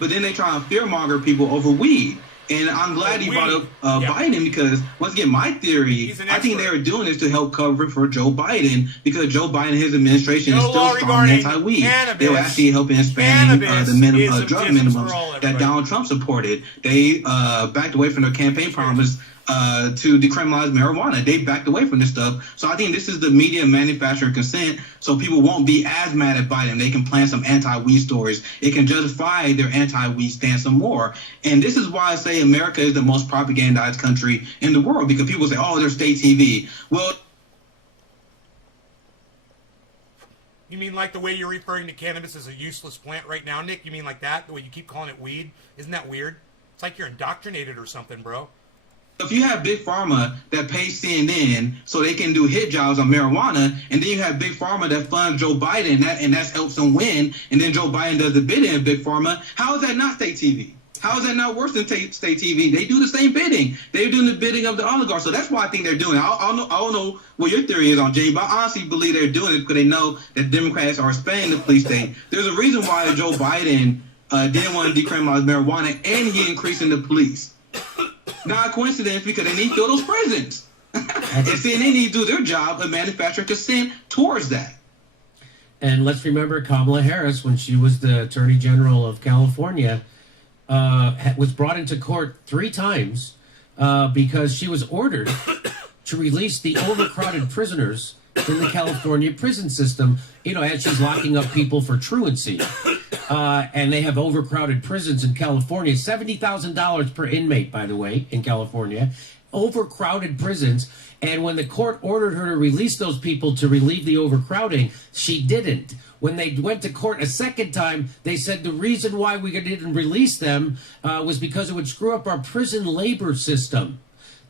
But then they try and fearmonger people over weed. And I'm glad he brought up Biden because, once again, my theory, I think they were doing this to help cover for Joe Biden because Joe Biden and his administration is still strong anti-weed. They were actually helping expand the drug minimums that Donald Trump supported. They backed away from their campaign promise to decriminalize marijuana. They backed away from this stuff. So I think this is the media manufacturing consent so people won't be as mad at Biden. They can plan some anti-weed stories. It can justify their anti-weed stance some more. And this is why I say America is the most propagandized country in the world, because people say, oh, they're state TV. Well, you mean like the way you're referring to cannabis as a useless plant right now, Nick? You mean like that? The way you keep calling it weed? Isn't that weird? It's like you're indoctrinated or something, bro. If you have Big Pharma that pays CNN so they can do hit jobs on marijuana, and then you have Big Pharma that funds Joe Biden and that helps him win, and then Joe Biden does the bidding of Big Pharma, how is that not state TV? How is that not worse than state TV? They do the same bidding. They're doing the bidding of the oligarchs. So that's why I think they're doing it. I don't know what your theory is on James, but I honestly believe they're doing it because they know that Democrats are spending the police state. There's a reason why Joe Biden didn't want to decriminalize marijuana, and he increasing the police. Not a coincidence, because they need to fill those prisons. And CNN need to do their job of manufacturing consent towards that. And let's remember Kamala Harris, when she was the Attorney General of California, was brought into court 3 times because she was ordered to release the overcrowded prisoners in the California prison system, as she's locking up people for truancy. And they have overcrowded prisons in California, $70,000 per inmate, by the way, in California. Overcrowded prisons. And when the court ordered her to release those people to relieve the overcrowding, she didn't. When they went to court a second time, they said the reason why we didn't release them was because it would screw up our prison labor system.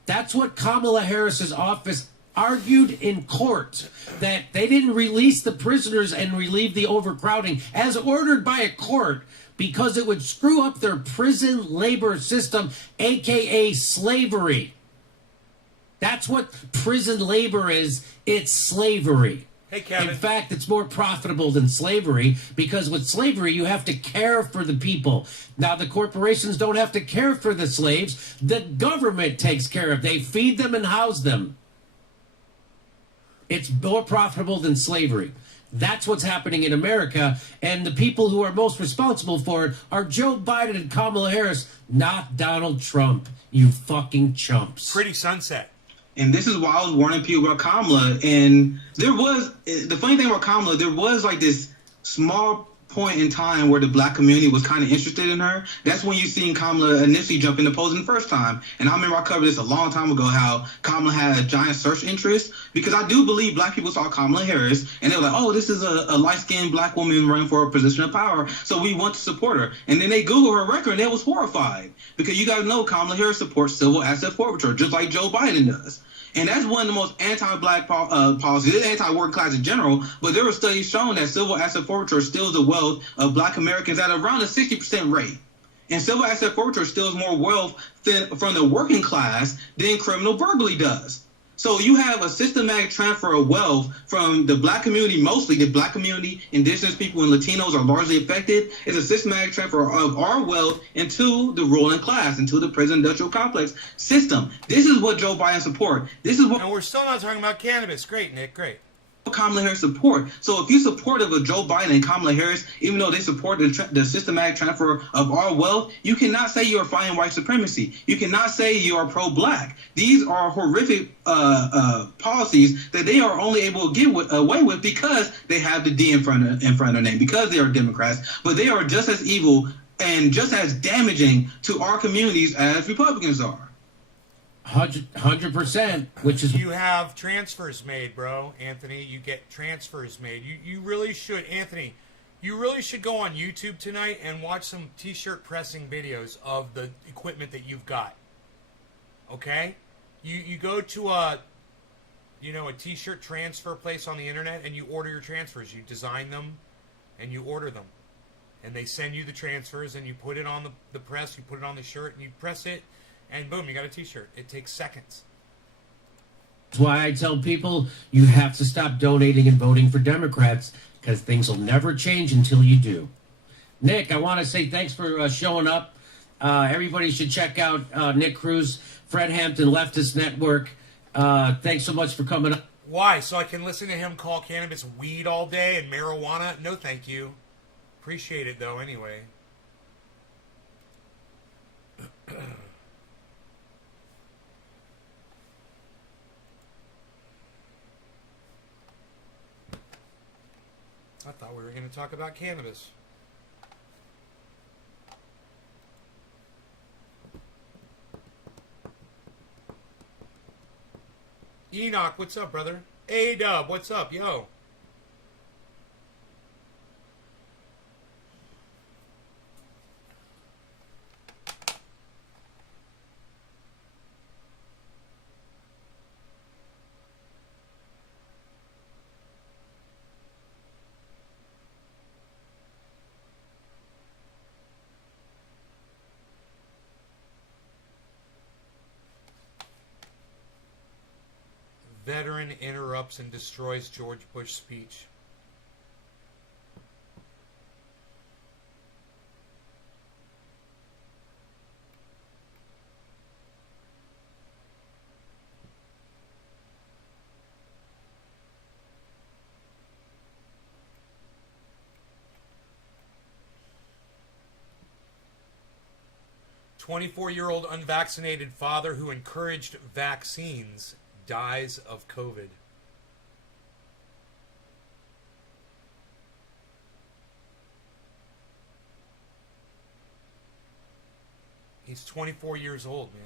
That's what Kamala Harris's office argued in court, that they didn't release the prisoners and relieve the overcrowding as ordered by a court because it would screw up their prison labor system, aka slavery. That's what prison labor is. It's slavery. Hey, Kevin. In fact, it's more profitable than slavery, because with slavery, you have to care for the people. Now, the corporations don't have to care for the slaves. The government takes care of them. They feed them and house them. It's more profitable than slavery. That's what's happening in America, and the people who are most responsible for it are Joe Biden and Kamala Harris, not Donald Trump, you fucking chumps. Pretty sunset. And this is why I was warning people about Kamala. And the funny thing about Kamala, there was like this small point in time where the black community was kind of interested in her. That's when you seen Kamala initially jump into polls the first time. And I remember I covered this a long time ago, how Kamala had a giant search interest, because I do believe black people saw Kamala Harris and they were like, oh, this is a light-skinned black woman running for a position of power, so we want to support her. And then they Google her record and they was horrified, because you got to know Kamala Harris supports civil asset forfeiture, just like Joe Biden does. And that's one of the most anti-black policies. It's anti-working class in general, but there were studies showing that civil asset forfeiture steals the wealth of black Americans at around a 60% rate. And civil asset forfeiture steals more wealth from the working class than criminal burglary does. So you have a systematic transfer of wealth from the black community, mostly the black community, indigenous people and Latinos are largely affected. It's a systematic transfer of our wealth into the ruling class, into the prison industrial complex system. This is what Joe Biden support. This is what. And we're still not talking about cannabis. Great, Nick. Great. Kamala Harris support. So if you're supportive of Joe Biden and Kamala Harris, even though they support the systematic transfer of our wealth, you cannot say you're fighting white supremacy. You cannot say you are pro-black. These are horrific policies that they are only able to get away with because they have the D in front of their name, because they are Democrats. But they are just as evil and just as damaging to our communities as Republicans are. 100%, which is... You have transfers made, bro, Anthony. You get transfers made. You really should, Anthony, you really should go on YouTube tonight and watch some t-shirt pressing videos of the equipment that you've got. Okay? You go to a t-shirt transfer place on the internet and you order your transfers. You design them and you order them. And they send you the transfers and you put it on the press, you put it on the shirt and you press it. And boom, you got a t-shirt. It takes seconds. That's why I tell people you have to stop donating and voting for Democrats, because things will never change until you do. Nick, I want to say thanks for showing up. Everybody should check out Nick Cruz, Fred Hampton Leftist Network. Thanks so much for coming up. Why? So I can listen to him call cannabis weed all day and marijuana? No, thank you. Appreciate it, though, anyway. I thought we were going to talk about cannabis. Enoch, what's up, brother? A-Dub, what's up, yo? veteran interrupts and destroys George Bush speech. "24-year-old unvaccinated father who encouraged vaccines dies of COVID." He's 24 years old, man.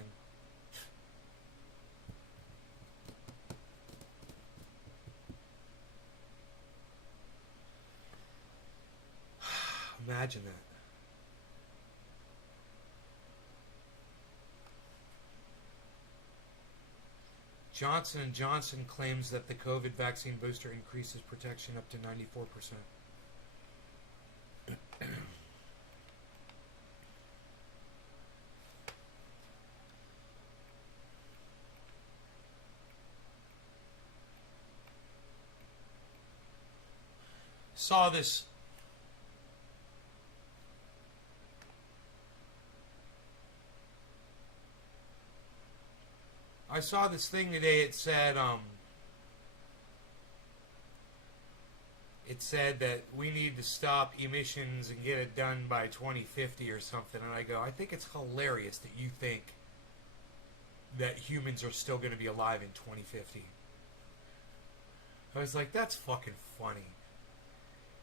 Imagine that. Johnson & Johnson claims that the COVID vaccine booster increases protection up to 94%. Saw this. I saw this thing today. It said that we need to stop emissions and get it done by 2050 or something. And I go, I think it's hilarious that you think that humans are still going to be alive in 2050. I was like, that's fucking funny.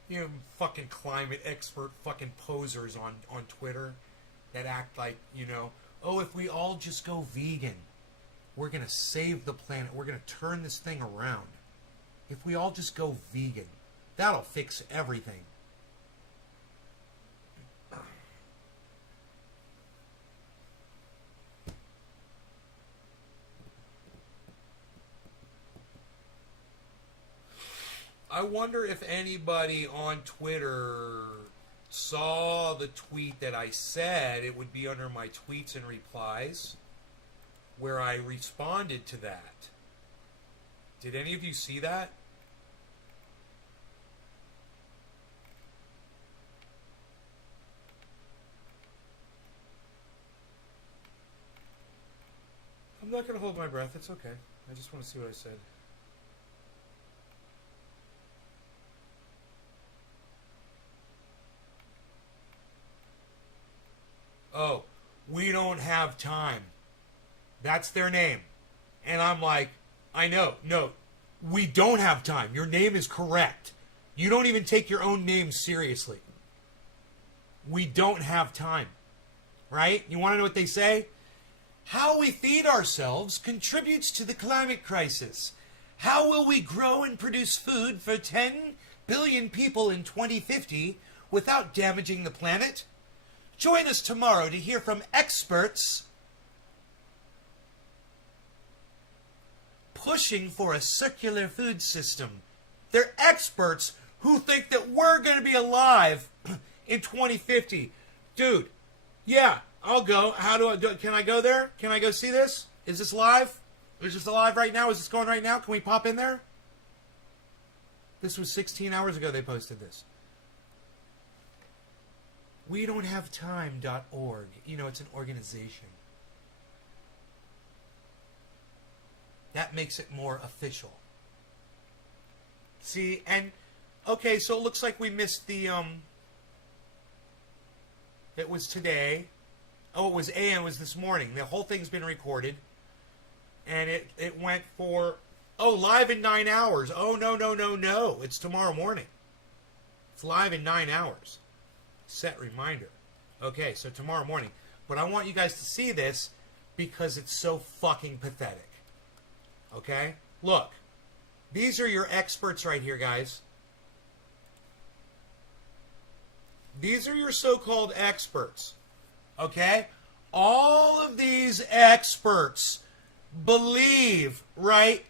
You know, fucking climate expert fucking posers on Twitter that act like, you know, oh, if we all just go vegan, we're going to save the planet. We're going to turn this thing around. If we all just go vegan, that'll fix everything. I wonder if anybody on Twitter saw the tweet that I said. It would be under my tweets and replies, where I responded to that. Did any of you see that? I'm not going to hold my breath. It's okay. I just want to see what I said. Oh, we don't have time. That's their name. And I'm like, I know. No, we don't have time. Your name is correct. You don't even take your own name seriously. We don't have time. Right? You want to know what they say? How we feed ourselves contributes to the climate crisis. How will we grow and produce food for 10 billion people in 2050 without damaging the planet? Join us tomorrow to hear from experts pushing for a circular food system. They're experts who think that we're going to be alive in 2050. Dude, yeah, I'll go. How do I go? Can I go there? Can I go see this? Is this live? Is this live right now? Is this going right now? Can we pop in there? This was 16 hours ago they posted this. We don't have time.org. You know, it's an organization. That makes it more official. See, and okay, so it looks like we missed the it was today. Oh, it was AM, it was this morning. The whole thing's been recorded. And it went for live in 9 hours. Oh, no. It's tomorrow morning. It's live in 9 hours. Set reminder. Okay, so tomorrow morning. But I want you guys to see this because it's so fucking pathetic. Okay? Look. These are your experts right here, guys. These are your so-called experts. Okay? All of these experts believe, right,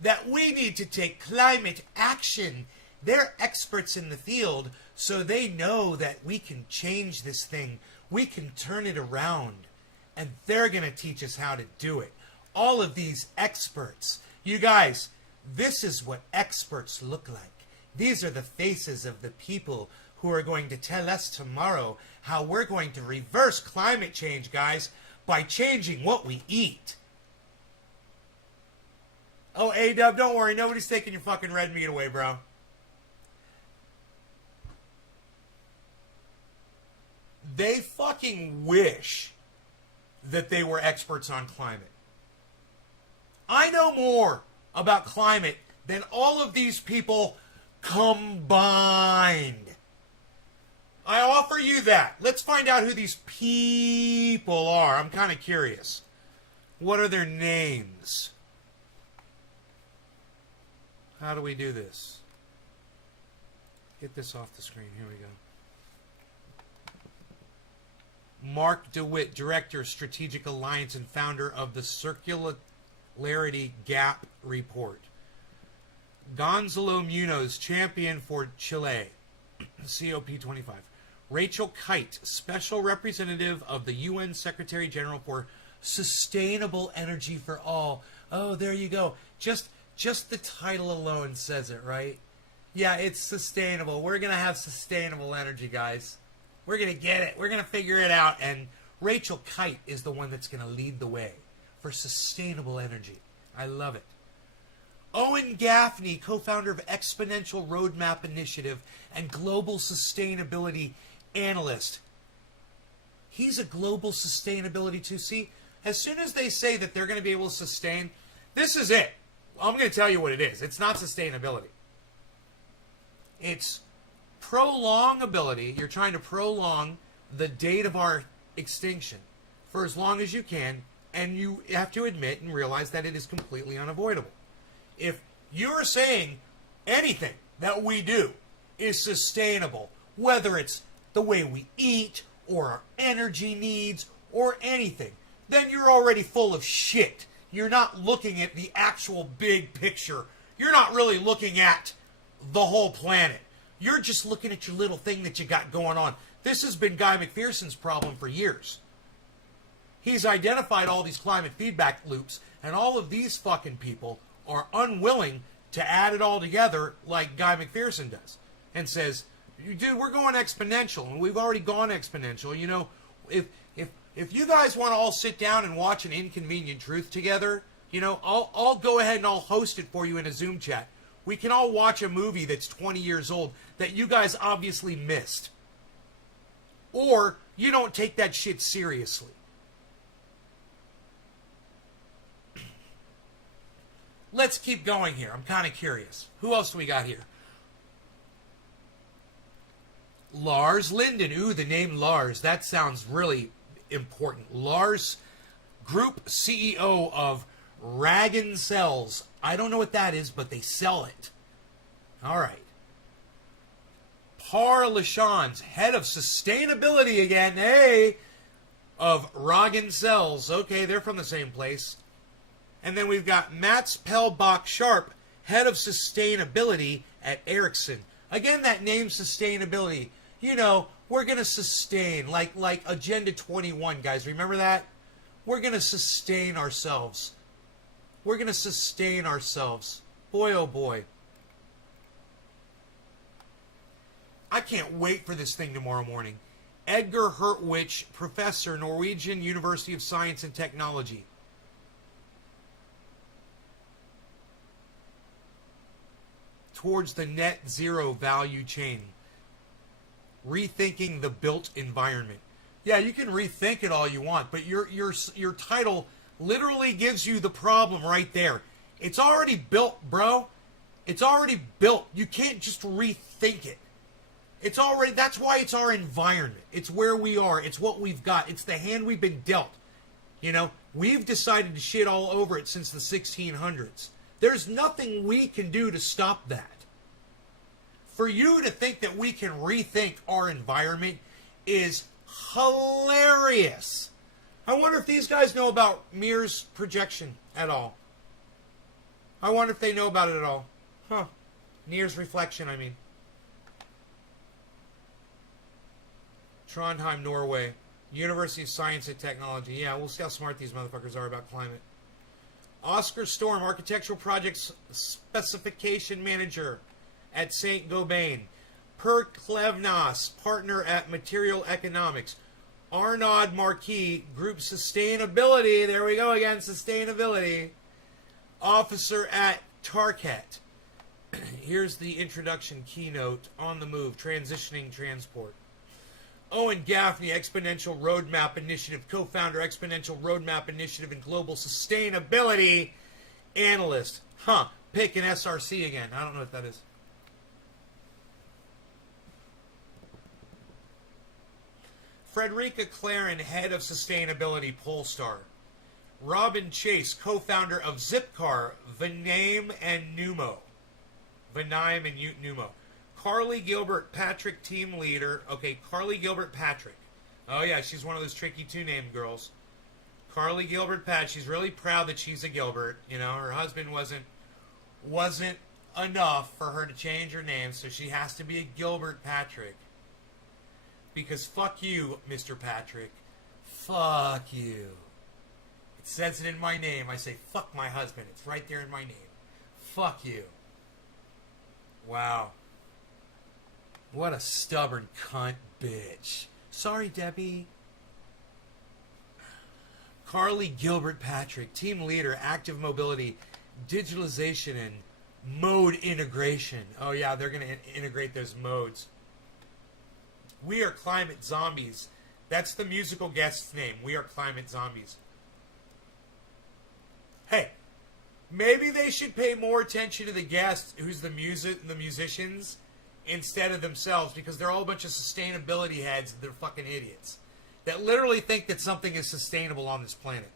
that we need to take climate action. They're experts in the field, so they know that we can change this thing. We can turn it around. And they're going to teach us how to do it. All of these experts, You guys, this is what experts look like. These are the faces of the people who are going to tell us tomorrow how we're going to reverse climate change, guys, by changing what we eat. Oh, A-Dub, don't worry. Nobody's taking your fucking red meat away, bro. They fucking wish that they were experts on climate. I know more about climate than all of these people combined. I offer you that. Let's find out who these people are. I'm kind of curious. What are their names? How do we do this? Get this off the screen. Here we go. Mark DeWitt, Director, Strategic Alliance, and founder of the Circularity Gap Report. Gonzalo Munoz, Champion for Chile, COP25. Rachel Kite, Special Representative of the UN Secretary General for Sustainable Energy for All. Oh, there you go. Just the title alone says it, right? Yeah, it's sustainable. We're going to have sustainable energy, guys. We're going to get it. We're going to figure it out. And Rachel Kite is the one that's going to lead the way for sustainable energy. I love it. Owen Gaffney, co-founder of Exponential Roadmap Initiative and Global Sustainability Analyst. He's a global sustainability too. See, as soon as they say that they're going to be able to sustain, this is it. I'm going to tell you what it is. It's not sustainability. It's prolongability. You're trying to prolong the date of our extinction for as long as you can, and you have to admit and realize that it is completely unavoidable. If you're saying anything that we do is sustainable, whether it's the way we eat or our energy needs or anything, then you're already full of shit. You're not looking at the actual big picture. You're not really looking at the whole planet. You're just looking at your little thing that you got going on. This has been Guy McPherson's problem for years. He's identified all these climate feedback loops, and all of these fucking people are unwilling to add it all together like Guy McPherson does. And says, dude, we're going exponential, and we've already gone exponential. You know, if you guys want to all sit down and watch an Inconvenient Truth together, you know, I'll go ahead and I'll host it for you in a Zoom chat. We can all watch a movie that's 20 years old that you guys obviously missed. Or you don't take that shit seriously. Let's keep going here. I'm kind of curious. Who else do we got here? Lars Linden. Ooh, the name Lars. That sounds really important. Lars, Group CEO of Rag & Cells. I don't know what that is, but they sell it. All right. Par Lachans, Head of Sustainability again. Hey! Of Rag & Cells. Okay, they're from the same place. And then we've got Mats Pellbach Sharp, Head of Sustainability at Ericsson. Again, that name, sustainability. You know, we're going to sustain, like Agenda 21, guys. Remember that? We're going to sustain ourselves. We're going to sustain ourselves. Boy, oh boy. I can't wait for this thing tomorrow morning. Edgar Hertwich, Professor, Norwegian University of Science and Technology. Towards the net zero value chain. Rethinking the built environment. Yeah, you can rethink it all you want, but your title literally gives you the problem right there. It's already built, bro. It's already built. You can't just rethink it. It's already, that's why it's our environment. It's where we are. It's what we've got. It's the hand we've been dealt. You know, we've decided to shit all over it since the 1600s. There's nothing we can do to stop that. For you to think that we can rethink our environment is hilarious. I wonder if these guys know about Mir's projection at all. I wonder if they know about it at all. Huh. Mir's reflection, I mean. Trondheim, Norway. University of Science and Technology. Yeah, we'll see how smart these motherfuckers are about climate. Oscar Storm, Architectural Projects Specification Manager at St. Gobain. Per Klevnas, Partner at Material Economics. Arnaud Marquis, Group Sustainability, there we go again, Sustainability, Officer at Target. Here's the introduction keynote, On the Move, Transitioning Transport. Owen Gaffney, Exponential Roadmap Initiative, co-founder, Exponential Roadmap Initiative and Global Sustainability Analyst. Pick an SRC again. I don't know what that is. Frederica Claren, Head of Sustainability, Polestar. Robin Chase, co-founder of Zipcar, Vanaim and Numo. Carly Gilbert Patrick, team leader. Okay, Carly Gilbert Patrick. Oh yeah, she's one of those tricky two-name girls. Carly Gilbert Pat. She's really proud that she's a Gilbert. You know, her husband wasn't enough for her to change her name, so she has to be a Gilbert Patrick. Because fuck you, Mr. Patrick. Fuck you. It says it in my name. I say fuck my husband. It's right there in my name. Fuck you. Wow. What a stubborn cunt bitch. Sorry, Debbie. Carly Gilbert Patrick, team leader, active mobility, digitalization, and mode integration. Oh, yeah, they're going to integrate those modes. We Are Climate Zombies. That's the musical guest's name. We Are Climate Zombies. Hey, maybe they should pay more attention to the guest, who's the musicians, instead of themselves, because they're all a bunch of sustainability heads and they're fucking idiots that literally think that something is sustainable on this planet.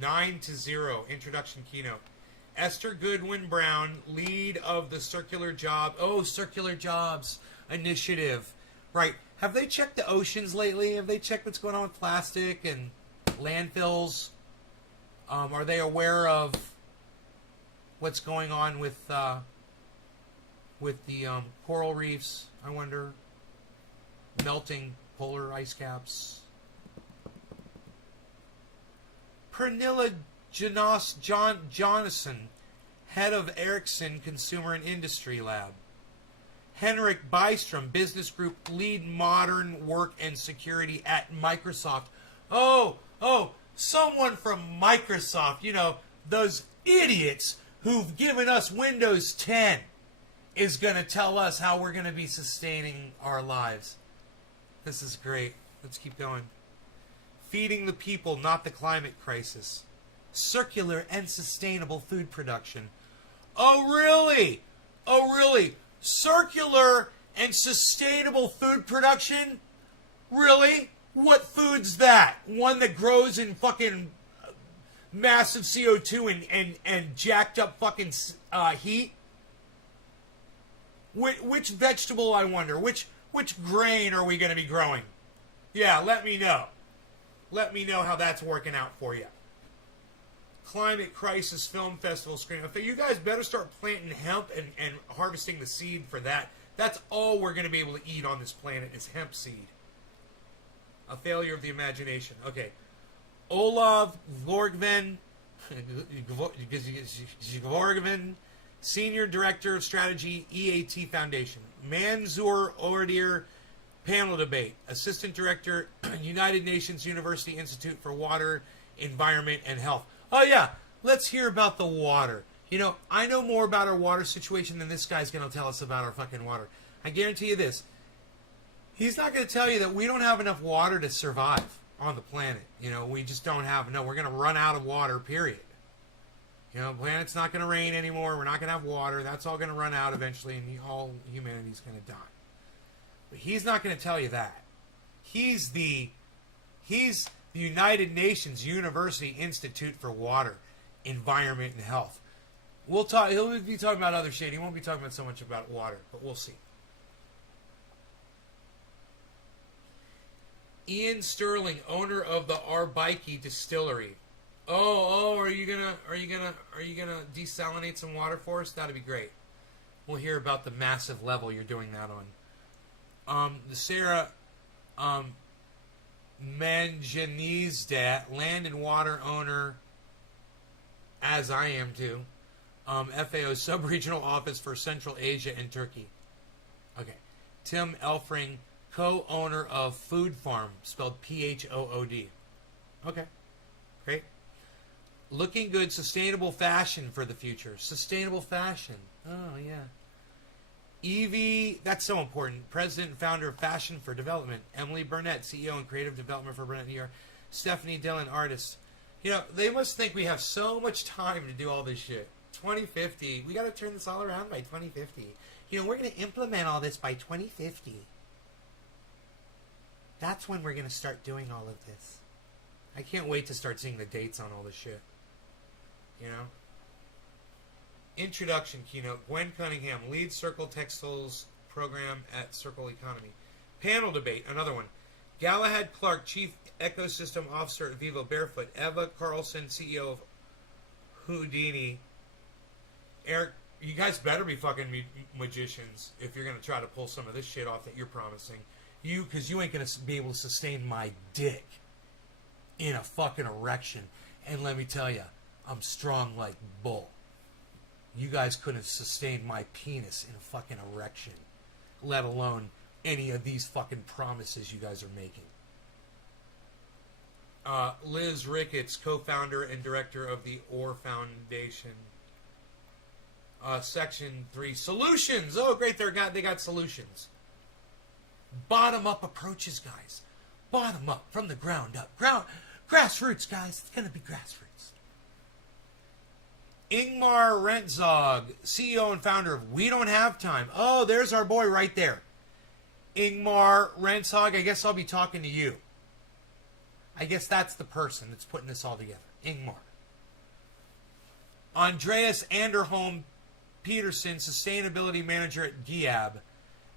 Nine to Zero, introduction keynote. Esther Goodwin Brown, lead of the Circular Jobs Initiative. Right. Have they checked the oceans lately? Have they checked what's going on with plastic and landfills? Are they aware of what's going on with the coral reefs? I wonder. Melting polar ice caps. Pernilla Jonasson, head of Ericsson Consumer and Industry Lab. Henrik Bystrom, business group lead modern work and security at Microsoft. Oh, someone from Microsoft, you know, those idiots who've given us Windows 10 is going to tell us how we're going to be sustaining our lives. This is great. Let's keep going. Feeding the people, not the climate crisis. Circular and sustainable food production. Oh, really? Circular and sustainable food production? Really? What food's that? One that grows in fucking massive CO2 and jacked up fucking heat? Which vegetable, I wonder? Which grain are we going to be growing? Yeah, let me know. Let me know how that's working out for you. Climate Crisis Film Festival screen. You guys better start planting hemp and harvesting the seed for that. That's all we're going to be able to eat on this planet is hemp seed. A failure of the imagination. Okay. Olav Vorgven, Senior Director of Strategy, EAT Foundation. Manzoor Ordir, panel debate. Assistant Director, United Nations University Institute for Water, Environment, and Health. Oh, yeah. Let's hear about the water. You know, I know more about our water situation than this guy's going to tell us about our fucking water. I guarantee you this. He's not going to tell you that we don't have enough water to survive on the planet. You know, we just don't have. No, we're going to run out of water, period. You know, the planet's not going to rain anymore. We're not going to have water. That's all going to run out eventually, and all humanity's going to die. But he's not going to tell you that. He's the United Nations University Institute for Water, Environment, and Health. We'll talk. He'll be talking about other shit. He won't be talking about so much about water, but we'll see. Ian Sterling, owner of the Arbaiki Distillery. Are you gonna desalinate some water for us? That'd be great. We'll hear about the massive level you're doing that on. The Sarah Mengenizdat, land and water owner, as I am too. FAO Sub-Regional Office for Central Asia and Turkey. Okay. Tim Elfring, co-owner of Food Farm, spelled Phood. Okay. Great. Looking good, sustainable fashion for the future. Sustainable fashion. Oh, yeah. Evie, that's so important. President and founder of Fashion for Development. Emily Burnett, CEO and creative development for Burnett New York. Stephanie Dillon, artist. You know, they must think we have so much time to do all this shit. 2050. We got to turn this all around by 2050. You know, we're going to implement all this by 2050. That's when we're going to start doing all of this. I can't wait to start seeing the dates on all this shit. You know? Introduction keynote. Gwen Cunningham, lead Circle Textiles program at Circle Economy. Panel debate, another one. Galahad Clark, chief ecosystem officer at Vivo Barefoot. Eva Carlson, CEO of Houdini. Eric, you guys better be fucking magicians if you're going to try to pull some of this shit off that you're promising. Because you ain't going to be able to sustain my dick in a fucking erection. And let me tell you, I'm strong like bull. You guys couldn't sustain my penis in a fucking erection, let alone any of these fucking promises you guys are making. Liz Ricketts, co-founder and director of the Orr Foundation. Section 3, solutions. Oh, great, they got solutions. Bottom-up approaches, guys. Bottom up, from the ground up. Grassroots, guys. It's going to be grassroots. Ingmar Rentzog, CEO and founder of We Don't Have Time. Oh, there's our boy right there. Ingmar Rentzog, I guess I'll be talking to you. I guess that's the person that's putting this all together. Ingmar. Andreas Anderholm Peterson, Sustainability Manager at GIAB.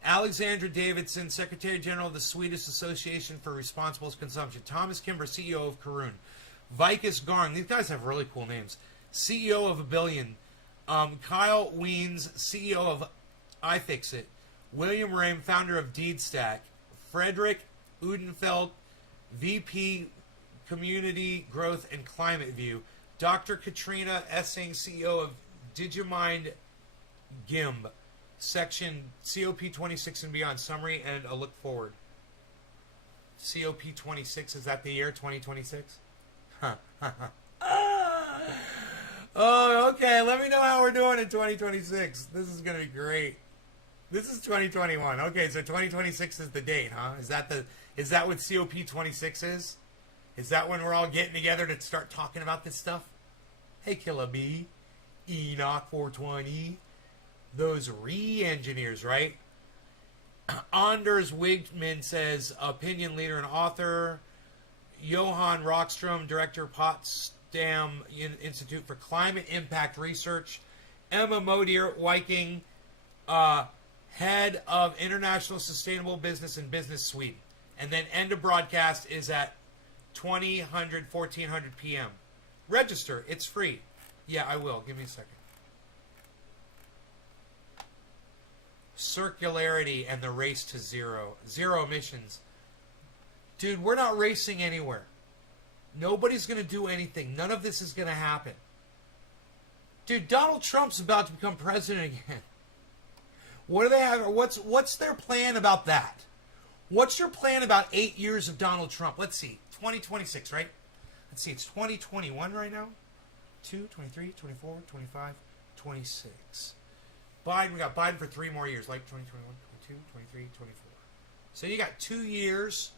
Alexandra Davidson, Secretary General of the Swedish Association for Responsible Consumption. Thomas Kimber, CEO of Karun. Vikas Garn, these guys have really cool names. CEO of A Billion. Kyle Weens, CEO of iFixit. William Rame, founder of DeedStack. Frederick Udenfeld, VP Community Growth and Climate View. Dr. Katrina Essing, CEO of Digimind GIMB. Section COP26 and beyond. Summary and a look forward. COP26, is that the year 2026? Oh, okay. Let me know how we're doing in 2026. This is going to be great. This is 2021. Okay, so 2026 is the date, huh? Is that what COP26 is? Is that when we're all getting together to start talking about this stuff? Hey, Killa B, Enoch 420, those re-engineers, right? Anders Wigman says, opinion leader and author. Johan Rockstrom, director, Potsdam Institute for Climate Impact Research. Emma Modier Viking, head of International Sustainable Business and Business Sweden. And then end of broadcast is at 1400 p.m. Register. It's free. Yeah, I will. Give me a second. Circularity and the race to zero. Zero emissions. Dude, we're not racing anywhere. Nobody's going to do anything. None of this is going to happen. Dude, Donald Trump's about to become president again. What do they have? What's their plan about that? What's your plan about 8 years of Donald Trump? Let's see. 2026, right? Let's see. It's 2021 right now. 2, 23, 24, 25, 26. Biden, we got Biden for 3 more years, like 2021, 22, 23, 24. So you got 2 years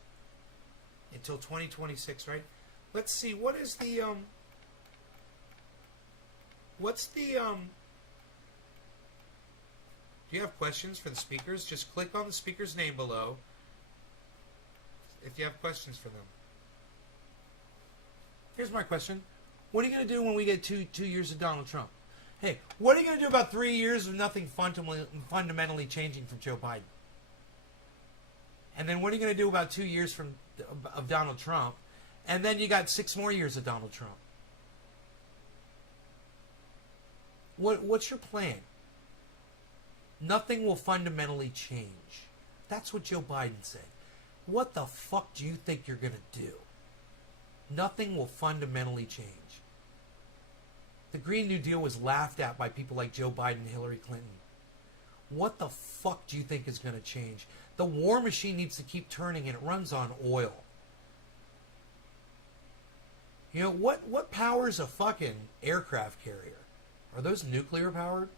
until 2026, right? Let's see, what is the, do you have questions for the speakers? Just click on the speaker's name below if you have questions for them. Here's my question. What are you going to do when we get two years of Donald Trump? Hey, what are you going to do about 3 years of nothing fundamentally changing from Joe Biden? And then what are you going to do about 2 years of Donald Trump? And then you got 6 more years of Donald Trump. What's your plan? Nothing will fundamentally change. That's what Joe Biden said. What the fuck do you think you're going to do? Nothing will fundamentally change. The Green New Deal was laughed at by people like Joe Biden and Hillary Clinton. What the fuck do you think is going to change? The war machine needs to keep turning, and it runs on oil. You know, what powers a fucking aircraft carrier? Are those nuclear powered?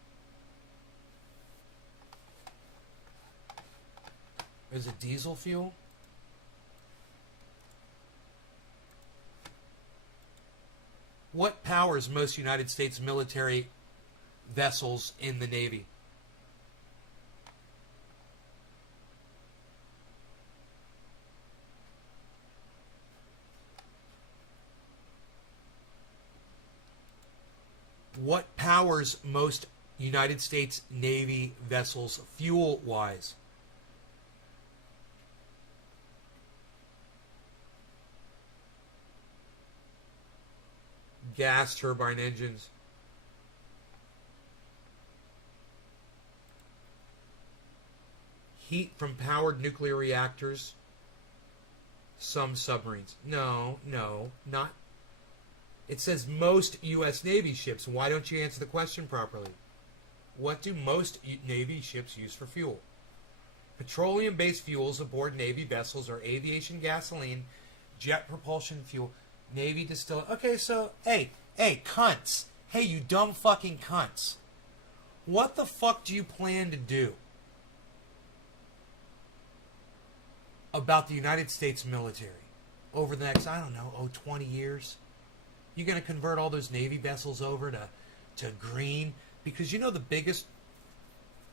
Is it diesel fuel? What powers most United States military vessels in the Navy? What powers most United States Navy vessels fuel-wise? Gas turbine engines. Heat from powered nuclear reactors. Some submarines. No, not. It says most U.S. Navy ships. Why don't you answer the question properly? What do most Navy ships use for fuel? Petroleum-based fuels aboard Navy vessels are aviation gasoline, jet propulsion fuel, Navy distillate. Okay, so, hey, cunts. Hey, you dumb fucking cunts. What the fuck do you plan to do about the United States military over the next, 20 years? You're going to convert all those Navy vessels over to green? Because you know the biggest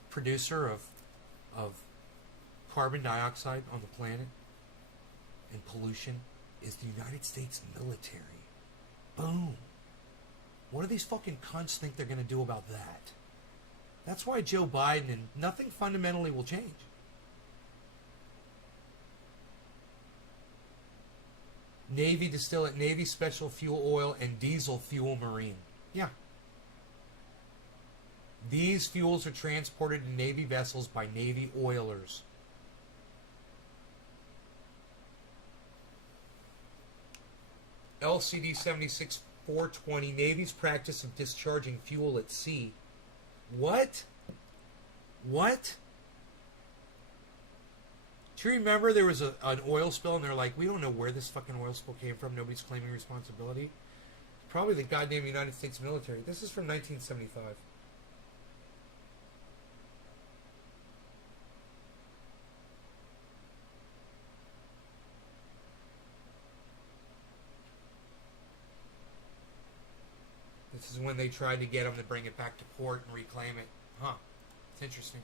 producer of carbon dioxide on the planet and pollution is the United States military. Boom. What do these fucking cunts think they're going to do about that? That's why Joe Biden and nothing fundamentally will change. Navy distillate, Navy special fuel oil, and diesel fuel marine. Yeah. These fuels are transported in Navy vessels by Navy oilers. LCD 76420, Navy's practice of discharging fuel at sea. What? Do you remember there was an oil spill and they're like, we don't know where this fucking oil spill came from. Nobody's claiming responsibility. Probably the goddamn United States military. This is from 1975. This is when they tried to get them to bring it back to port and reclaim it. Huh. It's interesting.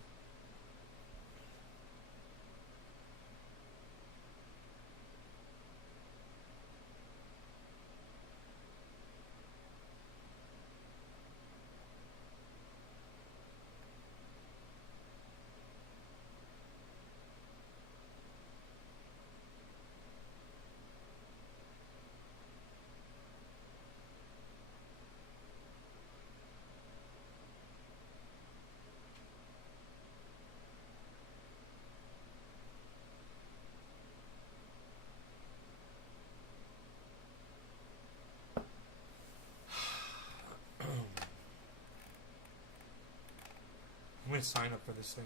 I'm going to sign up for this thing.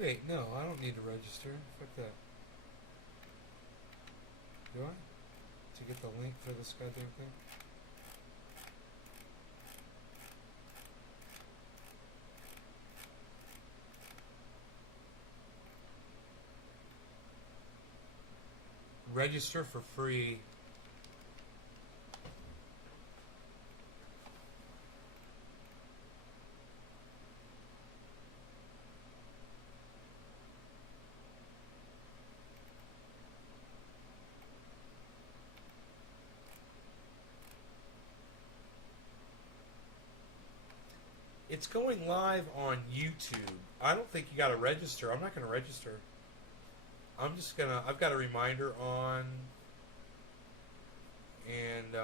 Wait, no, I don't need to register. Fuck that. Do I? To get the link for this goddamn thing? Register for free. It's going live on YouTube. I don't think you got to register. I'm not going to register. I'm just going to... I've got a reminder on. And,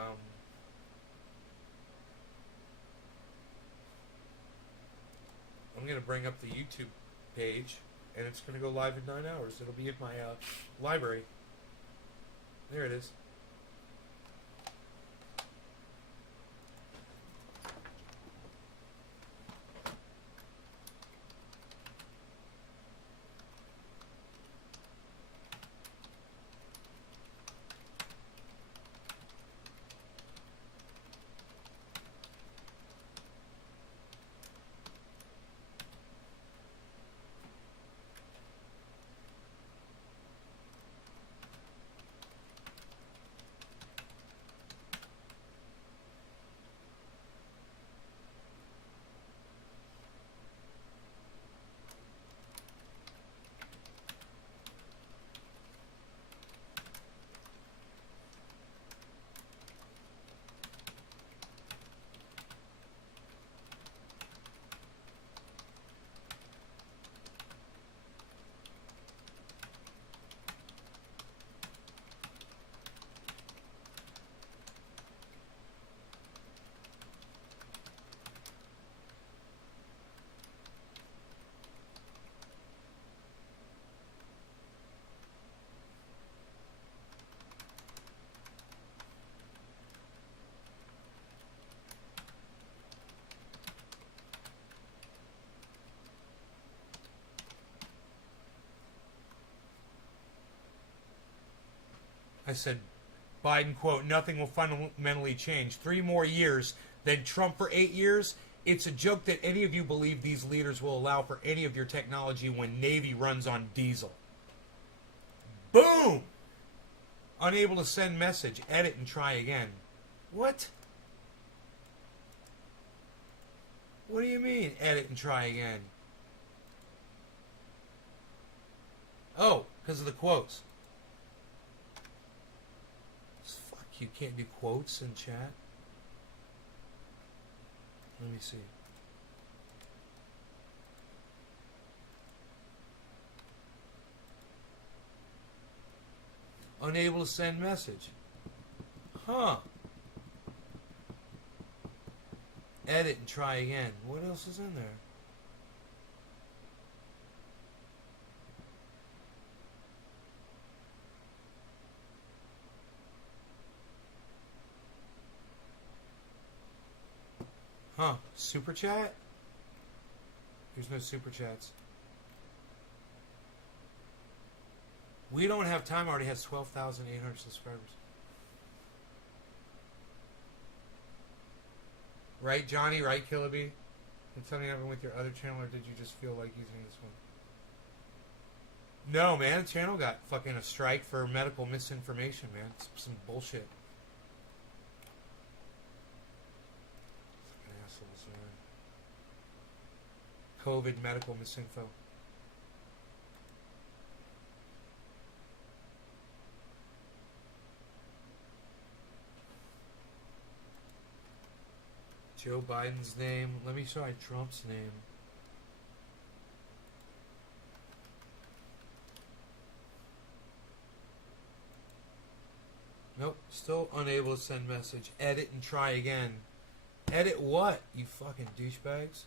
I'm going to bring up the YouTube page. And it's going to go live in 9 hours. It'll be in my library. There it is. I said, Biden, quote, nothing will fundamentally change. 3 more years, then Trump for 8 years. It's a joke that any of you believe these leaders will allow for any of your technology when Navy runs on diesel. Boom! Unable to send message. Edit and try again. What? What do you mean, edit and try again? Oh, because of the quotes. Fuck, you can't do quotes in chat? Let me see. Unable to send message. Huh. Edit and try again. What else is in there? Huh. Super chat? There's no super chats. We don't have time. Already has 12,800 subscribers. Right, Johnny? Right, Killaby? Did something happen with your other channel, or did you just feel like using this one? No, man. The channel got fucking a strike for medical misinformation, man. It's some bullshit. Fucking assholes, man. COVID medical misinfo. Joe Biden's name. Let me try Trump's name. Nope. Still unable to send message. Edit and try again. Edit what, you fucking douchebags?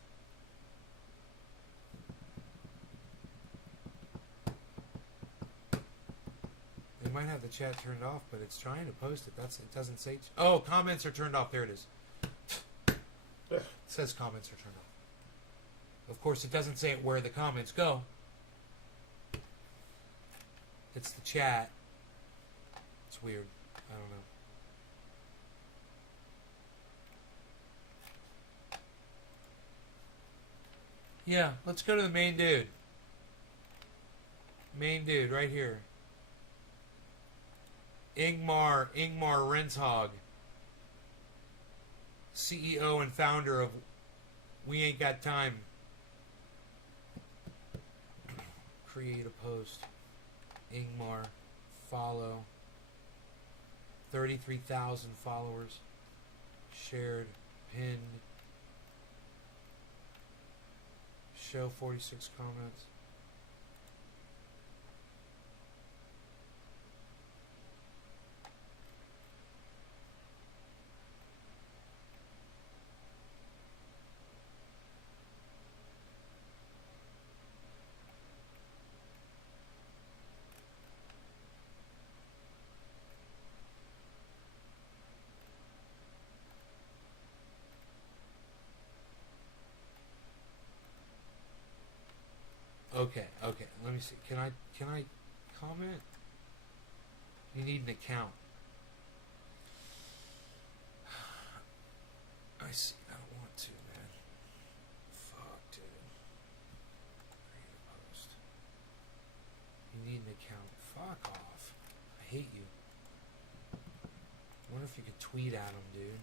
They might have the chat turned off, but it's trying to post it. It doesn't say... Oh, comments are turned off. There it is. It says comments are turned off. Of course, it doesn't say where the comments go. It's the chat. It's weird. I don't know. Yeah, let's go to the main dude. Main dude, right here. Ingmar Renshog. CEO and founder of We Ain't Got Time. Create a post. Ingmar. Follow. 33,000 followers. Shared. Pinned. show 46 comments. Okay, let me see. Can I comment? You need an account. I see. I don't want to, man. Fuck, dude. Create a post. You need an account. Fuck off. I hate you. I wonder if you could tweet at him, dude.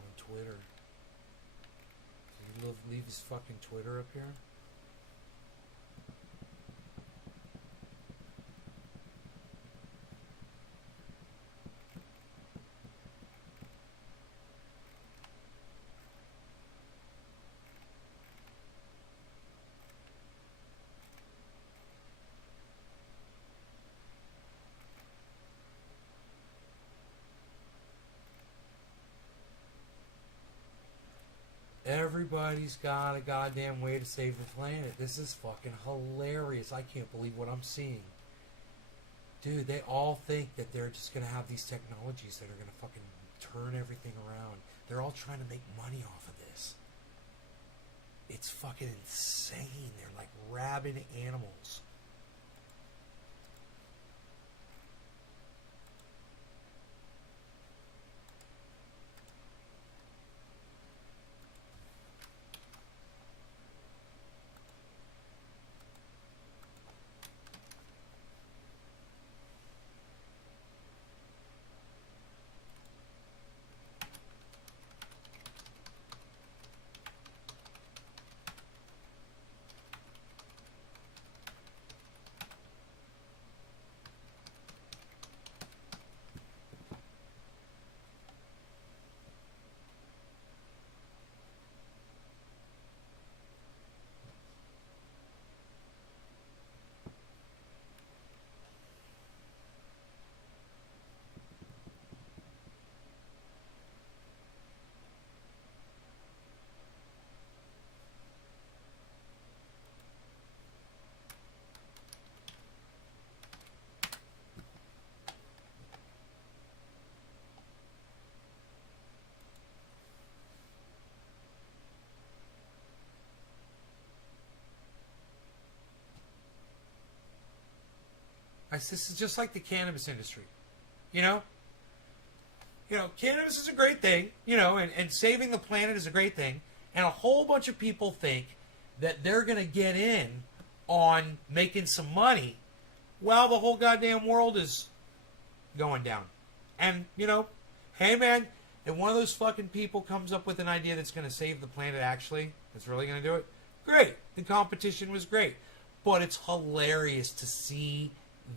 On Twitter. Leave his fucking Twitter up here. Everybody's got a goddamn way to save the planet. This is fucking hilarious. I can't believe what I'm seeing. Dude, they all think that they're just going to have these technologies that are going to fucking turn everything around. They're all trying to make money off of this. It's fucking insane. They're like rabid animals. This is just like the cannabis industry. You know, cannabis is a great thing, and saving the planet is a great thing. And a whole bunch of people think that they're going to get in on making some money while the whole goddamn world is going down. And, hey, man, if one of those fucking people comes up with an idea that's going to save the planet actually, that's really going to do it, great. The competition was great. But it's hilarious to see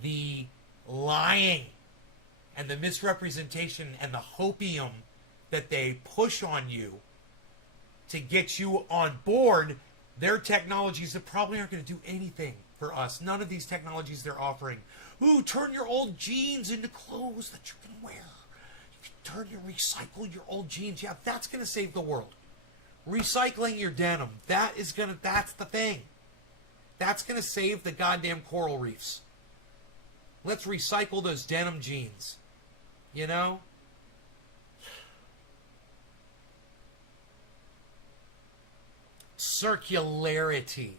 the lying and the misrepresentation and the hopium that they push on you to get you on board their technologies that probably aren't going to do anything for us. None of these technologies they're offering. Ooh, turn your old jeans into clothes that you can wear. Recycle your old jeans. Yeah, that's going to save the world. Recycling your denim. That's the thing. That's going to save the goddamn coral reefs. Let's recycle those denim jeans. Circularity.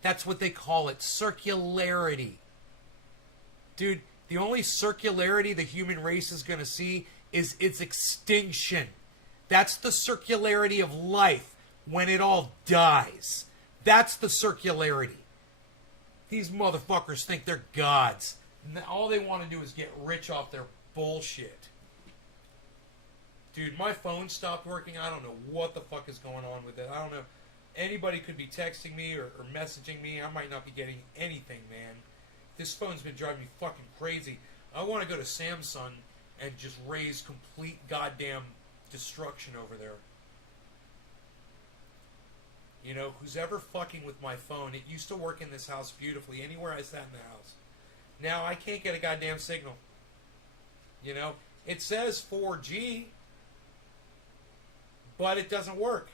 That's what they call it. Circularity. Dude, the only circularity the human race is going to see is its extinction. That's the circularity of life when it all dies. That's the circularity. These motherfuckers think they're gods. And all they want to do is get rich off their bullshit. Dude, my phone stopped working. I don't know what the fuck is going on with it. I don't know. Anybody could be texting me or messaging me. I might not be getting anything, man. This phone's been driving me fucking crazy. I want to go to Samsung and just raise complete goddamn destruction over there. You know, who's ever fucking with my phone? It used to work in this house beautifully, anywhere I sat in the house. Now I can't get a goddamn signal. You know, it says 4G, but it doesn't work.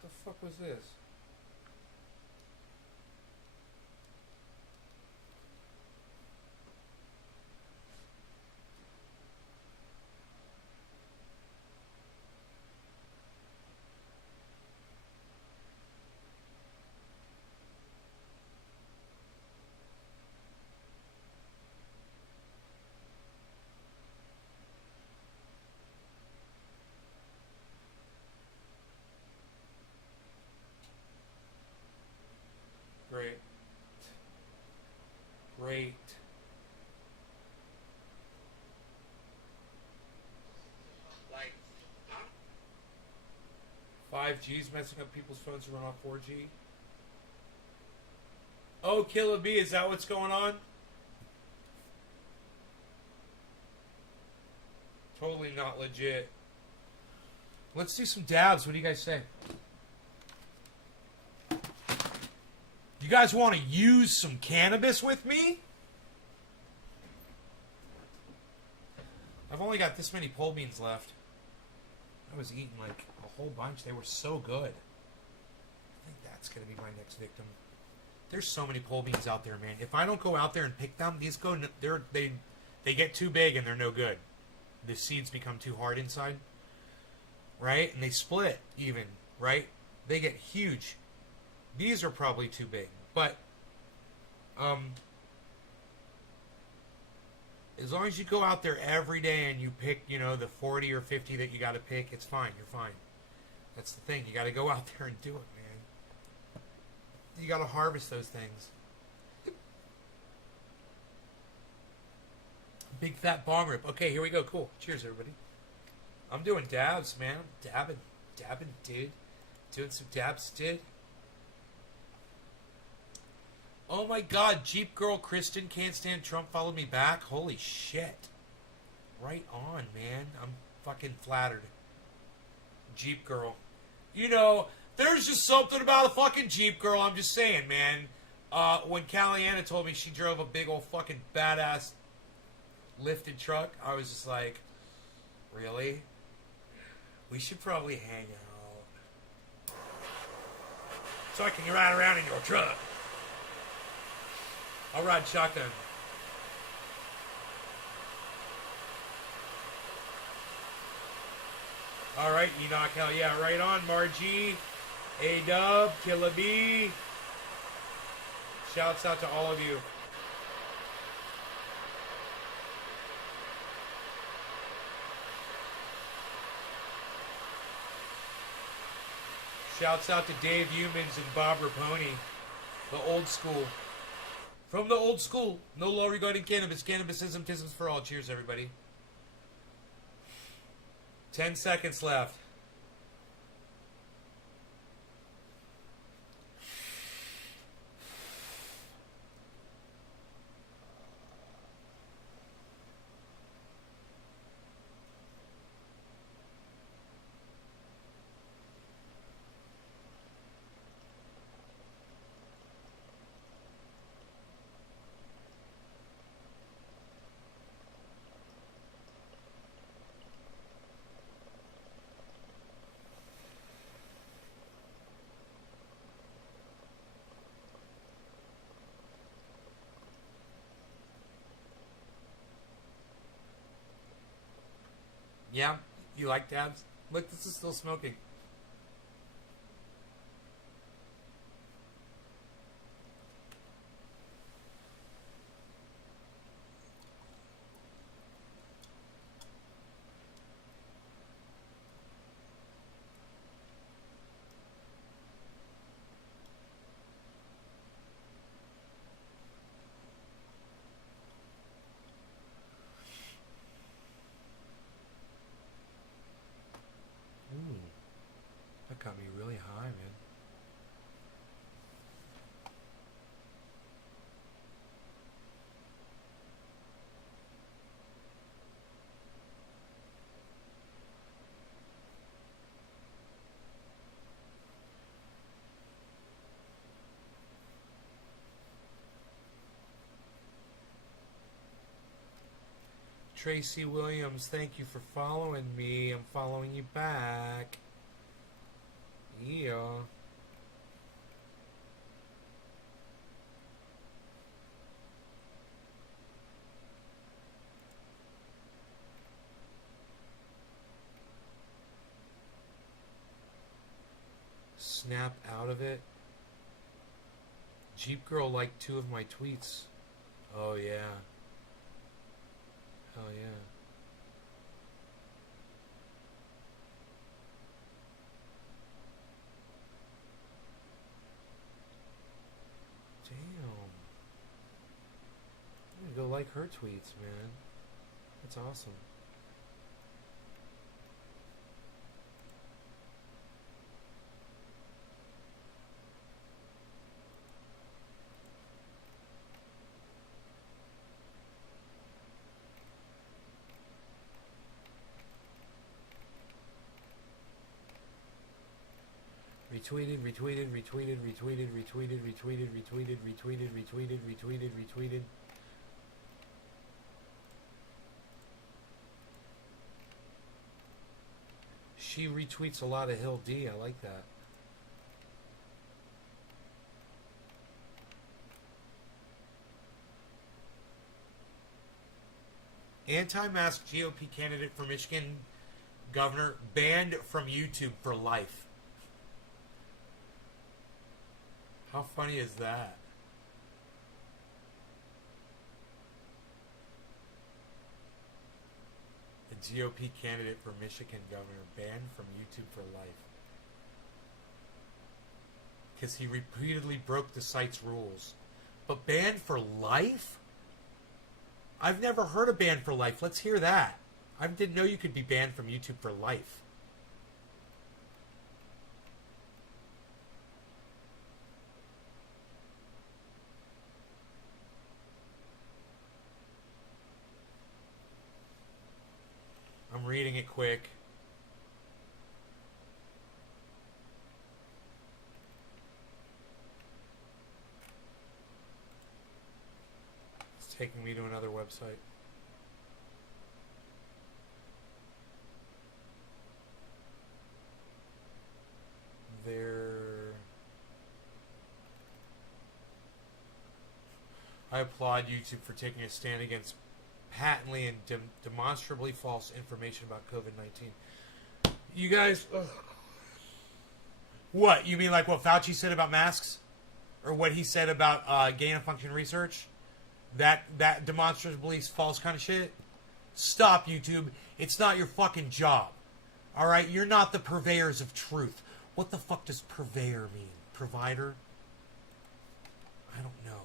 What the fuck was this? Great. Great. Like, 5G's messing up people's phones to run off 4G. Oh, Killer B, is that what's going on? Totally not legit. Let's do some dabs. What do you guys say? You guys want to use some cannabis with me? I've only got this many pole beans left. I was eating like a whole bunch. They were so good. I think that's going to be my next victim. There's so many pole beans out there, man. If I don't go out there and pick them, these go. They get too big and they're no good. The seeds become too hard inside, right? And they split even, right? They get huge. These are probably too big, but as long as you go out there every day and you pick, you know, the 40 or 50 that you got to pick, it's fine. You're fine. That's the thing. You got to go out there and do it, man. You got to harvest those things. Big fat bong rip. Okay, here we go. Cool. Cheers, everybody. I'm doing dabs, man. I'm dabbing, dude. Doing some dabs, dude. Oh my god, Jeep Girl Kristen can't stand Trump followed me back. Holy shit. Right on, man. I'm fucking flattered. Jeep Girl. You know, there's just something about a fucking Jeep Girl. I'm just saying, man. When Caliana told me she drove a big old fucking badass lifted truck, I was just like, really? We should probably hang out. So I can ride around in your truck. I'll ride shotgun. All right, Enoch, hell yeah, right on, Margie, A-Dub, Killa B. Shouts out to all of you. Shouts out to Dave Humans and Bob Raponi, the old school. From the old school, no law regarding cannabis. Cannabisism, tisms for all. Cheers, everybody. 10 seconds left. Yeah, you like dabs? Look, this is still smoking. Tracy Williams, thank you for following me. I'm following you back. Yeah. Snap out of it. Jeep Girl liked 2 of my tweets. Oh yeah. Hell yeah. Damn. I'm gonna go like her tweets, man. That's awesome. Retweeted, retweeted, retweeted, retweeted, retweeted, retweeted, retweeted, retweeted, retweeted, retweeted, retweeted. She retweets a lot of Hill D. I like that. Anti-mask GOP candidate for Michigan governor banned from YouTube for life. How funny is that? The GOP candidate for Michigan governor banned from YouTube for life. Because he repeatedly broke the site's rules. But banned for life? I've never heard of banned for life. Let's hear that. I didn't know you could be banned from YouTube for life. I'm reading it quick. It's taking me to another website. I applaud YouTube for taking a stand against patently and demonstrably false information about COVID-19. You guys... Ugh. What? You mean like what Fauci said about masks? Or what he said about gain-of-function research? That demonstrably false kind of shit? Stop, YouTube. It's not your fucking job. Alright? You're not the purveyors of truth. What the fuck does purveyor mean? Provider? I don't know.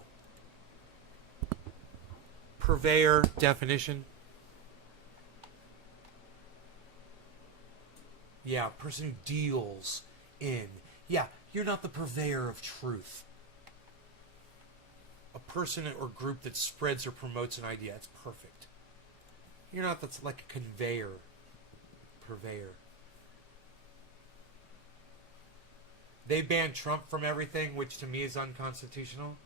Purveyor definition. Yeah, person who deals in. Yeah, you're not the purveyor of truth. A person or group that spreads or promotes an idea. It's perfect. You're not that's like a conveyor. Purveyor. They banned Trump from everything, which to me is unconstitutional.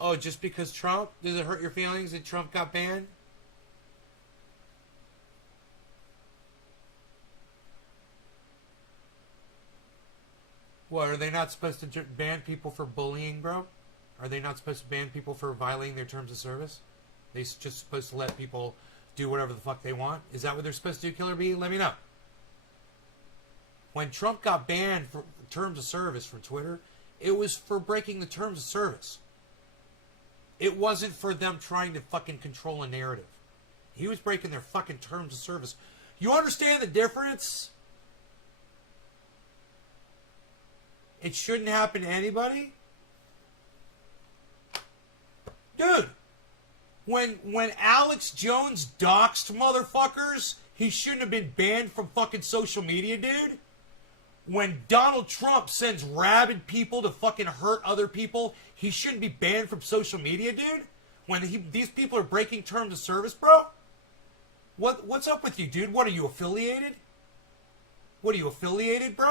Oh, just because Trump? Does it hurt your feelings that Trump got banned? What, are they not supposed to ban people for bullying, bro? Are they not supposed to ban people for violating their terms of service? They just supposed to let people do whatever the fuck they want? Is that what they're supposed to do, Killer B? Let me know. When Trump got banned for terms of service from Twitter, it was for breaking the terms of service. It wasn't for them trying to fucking control a narrative. He was breaking their fucking terms of service. You understand the difference? It shouldn't happen to anybody? Dude, when Alex Jones doxed motherfuckers, he shouldn't have been banned from fucking social media, dude. When Donald Trump sends rabid people to fucking hurt other people, he shouldn't be banned from social media, dude? When these people are breaking terms of service, bro? What's up with you, dude? What, are you affiliated? What, are you affiliated, bro?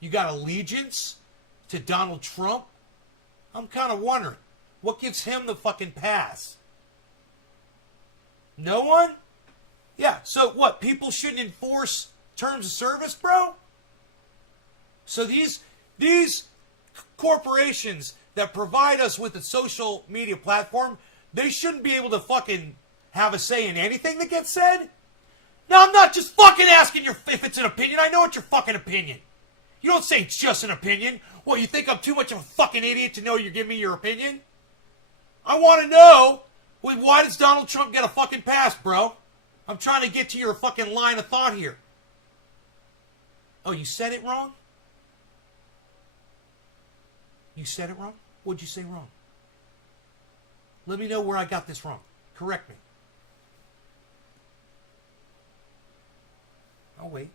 You got allegiance to Donald Trump? I'm kind of wondering, what gives him the fucking pass No one? Yeah, so what? People shouldn't enforce terms of service, bro? So these corporations that provide us with a social media platform, they shouldn't be able to fucking have a say in anything that gets said? No, I'm not just fucking asking if it's an opinion. I know it's your fucking opinion. You don't say it's just an opinion. Well, you think I'm too much of a fucking idiot to know you're giving me your opinion? I want to know, why does Donald Trump get a fucking pass, bro? I'm trying to get to your fucking line of thought here. Oh, you said it wrong? You said it wrong? What'd you say wrong? Let me know where I got this wrong. Correct me. I'll wait.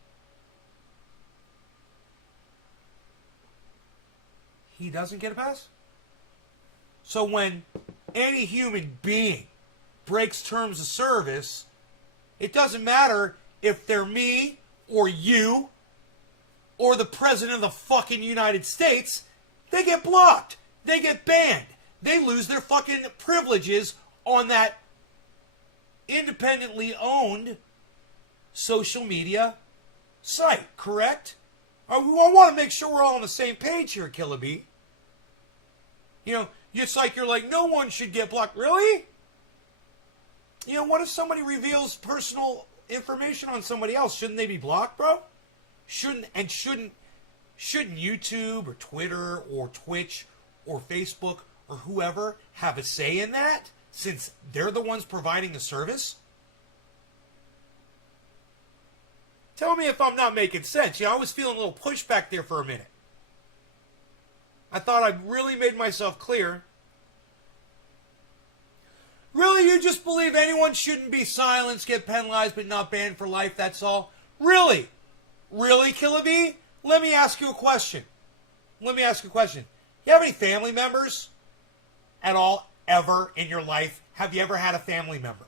He doesn't get a pass? So when any human being breaks terms of service, it doesn't matter if they're me or you or the president of the fucking United States, they get blocked. They get banned. They lose their fucking privileges on that independently owned social media site, correct? I want to make sure we're all on the same page here, Killer B. You know, it's like you're like, no one should get blocked. Really? You know, what if somebody reveals personal information on somebody else? Shouldn't they be blocked, bro? Shouldn't YouTube or Twitter or Twitch or Facebook or whoever have a say in that, since they're the ones providing the service? Tell me if I'm not making sense. You know, I was feeling a little pushback there for a minute. I thought I really made myself clear. Really, you just believe anyone shouldn't be silenced, get penalized, but not banned for life, that's all? Really? Really, Killer B? Let me ask you a question. You have any family members at all, ever, in your life? Have you ever had a family member?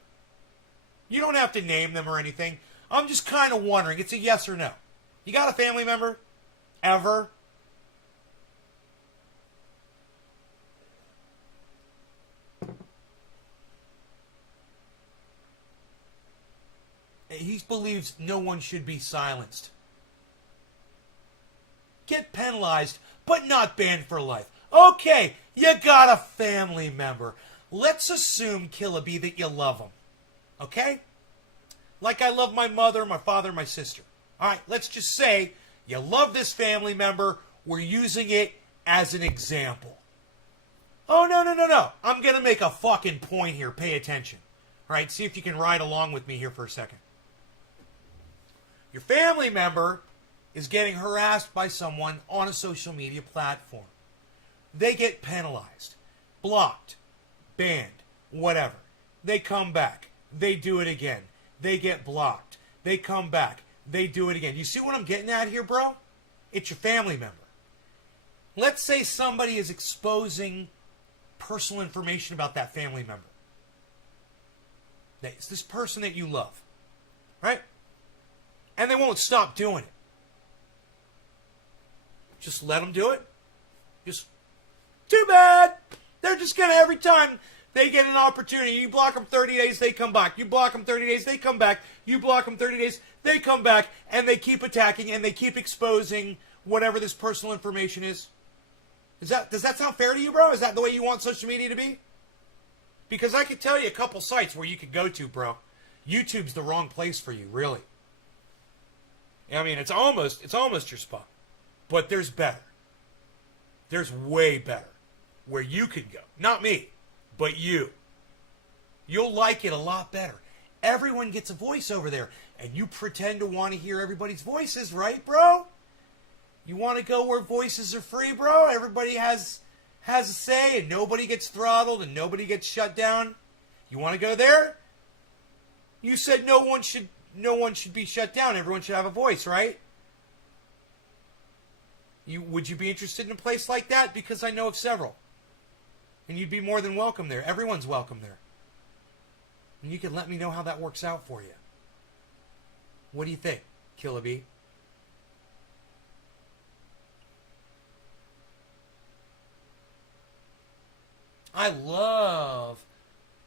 You don't have to name them or anything. I'm just kind of wondering. It's a yes or no. You got a family member? Ever? He believes no one should be silenced. Get penalized, but not banned for life. Okay, you got a family member. Let's assume, Killer B, that you love them. Okay? Like I love my mother, my father, my sister. All right, let's just say you love this family member. We're using it as an example. Oh, no. I'm going to make a fucking point here. Pay attention. All right, see if you can ride along with me here for a second. Your family member is getting harassed by someone on a social media platform. They get penalized, blocked, banned, whatever. They come back. They do it again. They get blocked. They come back. They do it again. You see what I'm getting at here, bro? It's your family member. Let's say somebody is exposing personal information about that family member. It's this person that you love, right? And they won't stop doing it. Just let them do it. Just, too bad. They're just going to, every time they get an opportunity, you block them 30 days, they come back. You block them 30 days, they come back. You block them 30 days, they come back. And they keep attacking and they keep exposing whatever this personal information is. Does that sound fair to you, bro? Is that the way you want social media to be? Because I could tell you a couple sites where you could go to, bro. YouTube's the wrong place for you, really. I mean, it's almost your spot. But there's better. There's way better. Where you could go. Not me, but you. You'll like it a lot better. Everyone gets a voice over there. And you pretend to want to hear everybody's voices, right, bro? You want to go where voices are free, bro? Everybody has a say and nobody gets throttled and nobody gets shut down. You want to go there? You said no one should be shut down. Everyone should have a voice, right? Would you be interested in a place like that? Because I know of several. And you'd be more than welcome there. Everyone's welcome there. And you can let me know how that works out for you. What do you think, Killer B? I love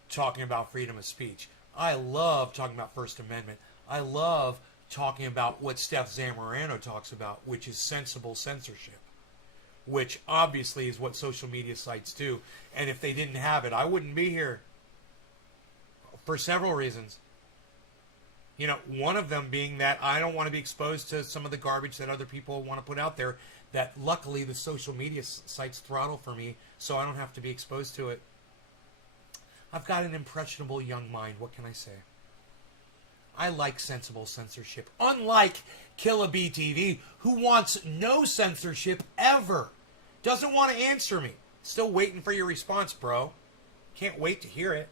talking about freedom of speech. I love talking about First Amendment. I love talking about what Steph Zamorano talks about, which is sensible censorship, which obviously is what social media sites do. And if they didn't have it, I wouldn't be here for several reasons. You know, one of them being that I don't want to be exposed to some of the garbage that other people want to put out there that luckily the social media sites throttle for me, so I don't have to be exposed to it. I've got an impressionable young mind. What can I say? I like sensible censorship. Unlike Killa B TV, who wants no censorship ever. Doesn't want to answer me. Still waiting for your response, bro. Can't wait to hear it.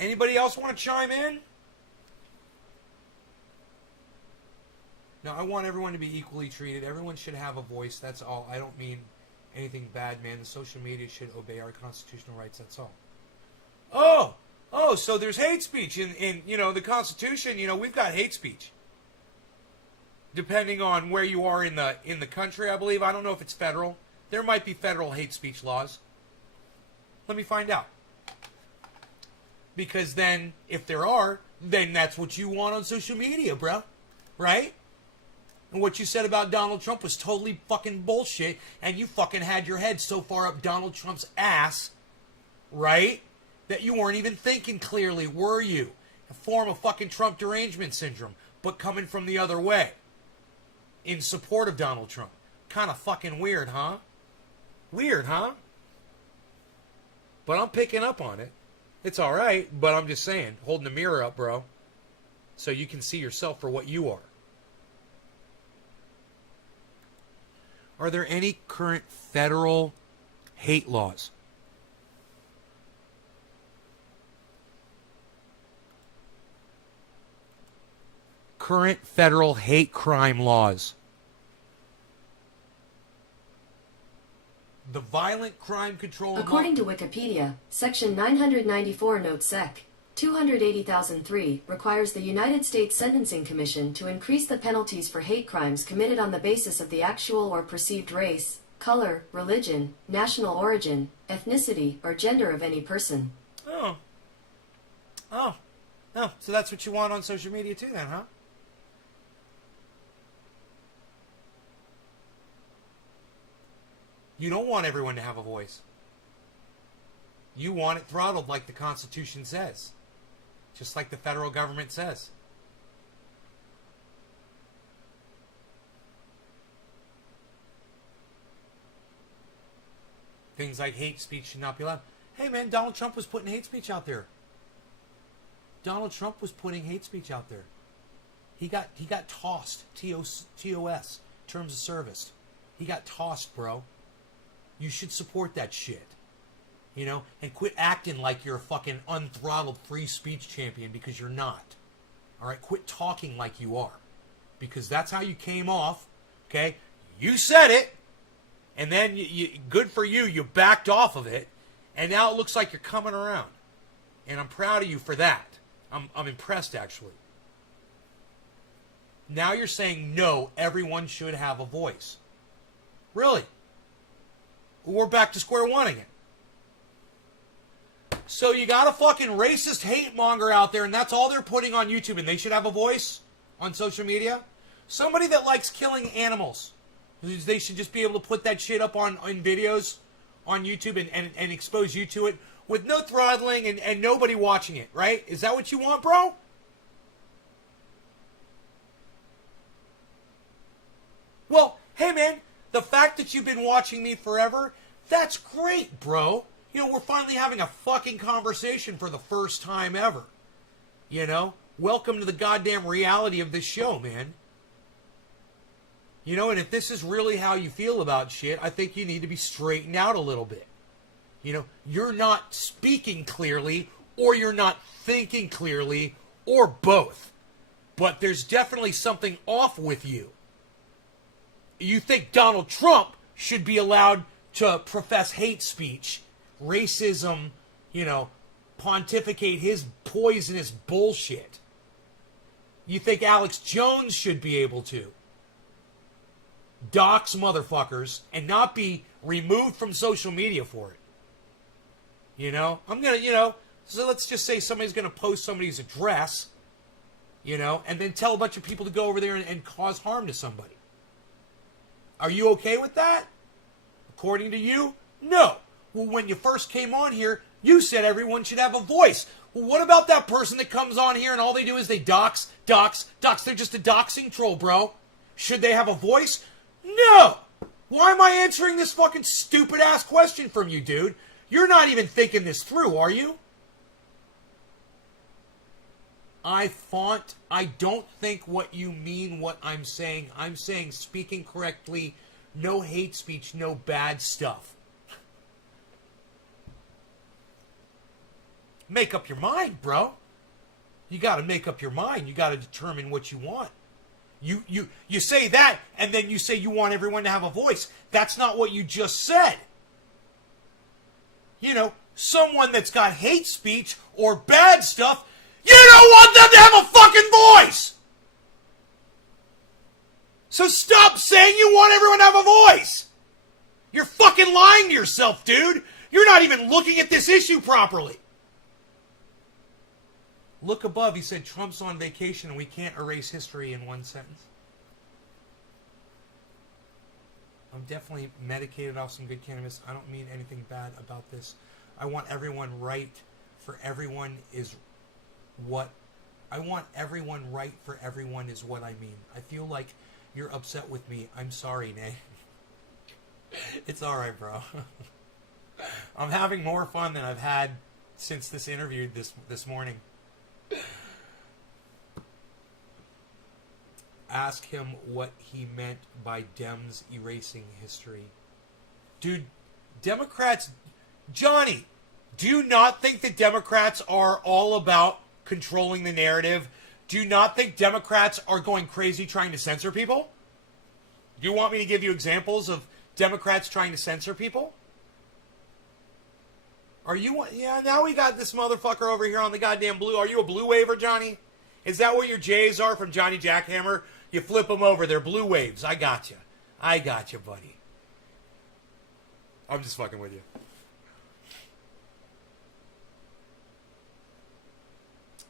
Anybody else want to chime in? No, I want everyone to be equally treated. Everyone should have a voice. That's all. I don't mean anything bad, man. The social media should obey our constitutional rights. That's all. Oh, so there's hate speech in you know, the Constitution. You know, we've got hate speech. Depending on where you are in the country, I believe. I don't know if it's federal. There might be federal hate speech laws. Let me find out. Because then, if there are, then that's what you want on social media, bro. Right? And what you said about Donald Trump was totally fucking bullshit, and you fucking had your head so far up Donald Trump's ass, right, that you weren't even thinking clearly, were you? A form of fucking Trump derangement syndrome, but coming from the other way, in support of Donald Trump. Kind of fucking weird, huh? Weird, huh? But I'm picking up on it. It's alright, but I'm just saying, holding the mirror up, bro, so you can see yourself for what you are. Are there any current federal hate laws? Current federal hate crime laws. The Violent Crime Control... According to Wikipedia, Section 994 Note Sec. 280,003 requires the United States Sentencing Commission to increase the penalties for hate crimes committed on the basis of the actual or perceived race, color, religion, national origin, ethnicity, or gender of any person. Oh, so that's what you want on social media too then, huh? You don't want everyone to have a voice. You want it throttled like the Constitution says. Just like the federal government says. Things like hate speech should not be allowed. Hey man, Donald Trump was putting hate speech out there. Donald Trump was putting hate speech out there. He got tossed. TOS. Terms of service. He got tossed, bro. You should support that shit. You know, and quit acting like you're a fucking unthrottled free speech champion, because you're not. All right, quit talking like you are, because that's how you came off. Okay, you said it, and then you good for you. You backed off of it, and now it looks like you're coming around, and I'm proud of you for that. I'm impressed actually. Now you're saying no, everyone should have a voice. Really? We're back to square one again. So you got a fucking racist hate monger out there, and that's all they're putting on YouTube, and they should have a voice on social media? Somebody that likes killing animals, they should just be able to put that shit up in videos on YouTube and expose you to it with no throttling and nobody watching it, right? Is that what you want, bro? Well, hey man, the fact that you've been watching me forever, that's great, bro. You know, we're finally having a fucking conversation for the first time ever. You know? Welcome to the goddamn reality of this show, man. You know, and if this is really how you feel about shit, I think you need to be straightened out a little bit. You know, you're not speaking clearly, or you're not thinking clearly, or both. But there's definitely something off with you. You think Donald Trump should be allowed to profess hate speech, racism, you know, pontificate his poisonous bullshit. You think Alex Jones should be able to. dox motherfuckers and not be removed from social media for it. You know? I'm going to, you know, so let's just say somebody's going to post somebody's address, you know, and then tell a bunch of people to go over there and cause harm to somebody. Are you okay with that? According to you? No. Well, when you first came on here, you said everyone should have a voice. Well, what about that person that comes on here and all they do is they dox? They're just a doxing troll, bro. Should they have a voice? No. Why am I answering this fucking stupid-ass question from you, dude? You're not even thinking this through, are you? I don't think what you mean what I'm saying. I'm saying speaking correctly, no hate speech, no bad stuff. Make up your mind, bro. You got to make up your mind. You got to determine what you want. You say that, and then you say you want everyone to have a voice. That's not what you just said. You know, someone that's got hate speech or bad stuff, you don't want them to have a fucking voice! So stop saying you want everyone to have a voice! You're fucking lying to yourself, dude! You're not even looking at this issue properly! Look above, he said Trump's on vacation and we can't erase history in one sentence. I'm definitely medicated off some good cannabis. I don't mean anything bad about this. I want everyone right for everyone is what... I want everyone right for everyone is what I mean. I feel like you're upset with me. I'm sorry, Nay. It's alright, bro. I'm having more fun than I've had since this interview this morning. Ask him what he meant by Dems erasing history. Dude, Democrats... Johnny, do you not think that Democrats are all about controlling the narrative? Do you not think Democrats are going crazy trying to censor people? Do you want me to give you examples of Democrats trying to censor people? Are you... Yeah, now we got this motherfucker over here on the goddamn blue. Are you a blue waver, Johnny? Is that what your J's are from Johnny Jackhammer? You flip them over. They're blue waves. I got you. I got you, buddy. I'm just fucking with you.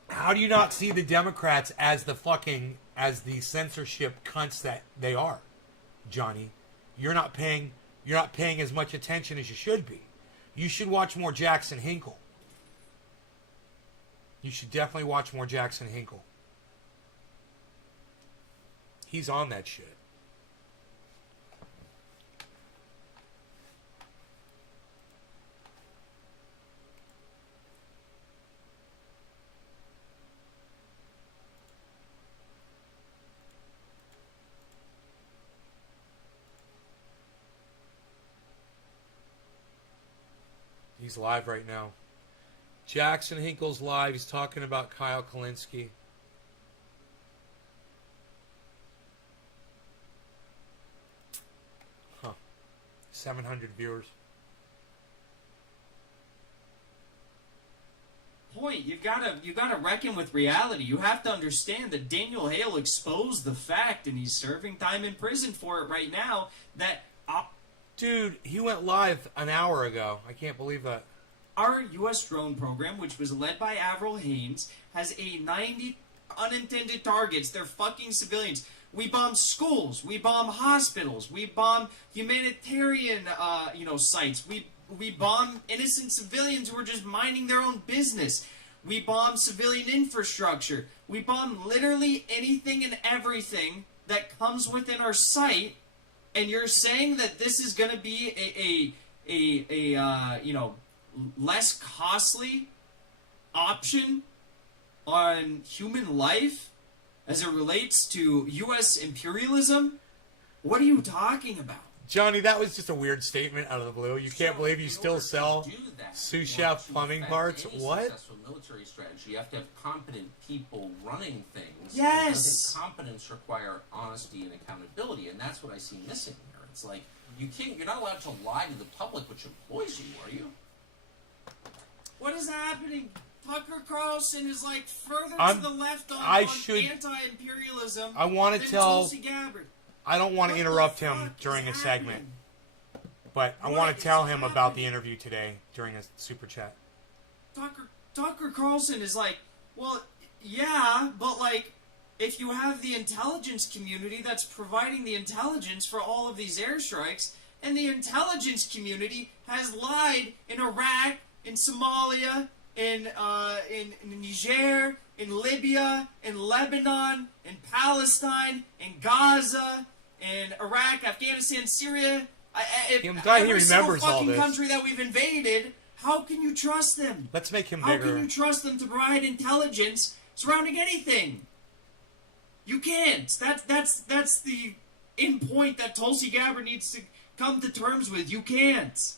How do you not see the Democrats as the censorship cunts that they are, Johnny? You're not paying as much attention as you should be. You should watch more Jackson Hinkle. You should definitely watch more Jackson Hinkle. He's on that shit. He's live right now. Jackson Hinkle's live. He's talking about Kyle Kalinske. Huh. 700 viewers. Point, you gotta reckon with reality. You have to understand that Daniel Hale exposed the fact, and he's serving time in prison for it right now, that dude, he went live an hour ago. I can't believe that. Our U.S. drone program, which was led by Avril Haines, has 90 unintended targets. They're fucking civilians. We bomb schools. We bomb hospitals. We bomb humanitarian, sites. We bomb innocent civilians who are just minding their own business. We bomb civilian infrastructure. We bomb literally anything and everything that comes within our sight. And you're saying that this is going to be a less costly option on human life as it relates to U.S. imperialism? What are you talking about? Johnny, that was just a weird statement out of the blue. You can't believe you still sell sous chef plumbing parts? What? Successful military strategy. You have to have competent people running things. Yes. Doesn't competence require honesty and accountability? And that's what I see missing here. It's like you're not allowed to lie to the public, which employs you, are you? What is happening? Tucker Carlson is like further to the left on anti-imperialism. I want to tell. Tulsi Gabbard. I don't want to interrupt him during a segment, but I want to tell him about the interview today during a super chat. Tucker Carlson is like, well, yeah, but like, if you have the intelligence community that's providing the intelligence for all of these airstrikes, and the intelligence community has lied in Iraq, in Somalia, in Niger, in Libya, in Lebanon, in Palestine, in Gaza, in Iraq, Afghanistan, Syria. I'm glad he remembers all this. Every country that we've invaded, how can you trust them? Let's make him How bigger. can you trust them to provide intelligence surrounding anything? You can't. That's the end point that Tulsi Gabbard needs to come to terms with. You can't.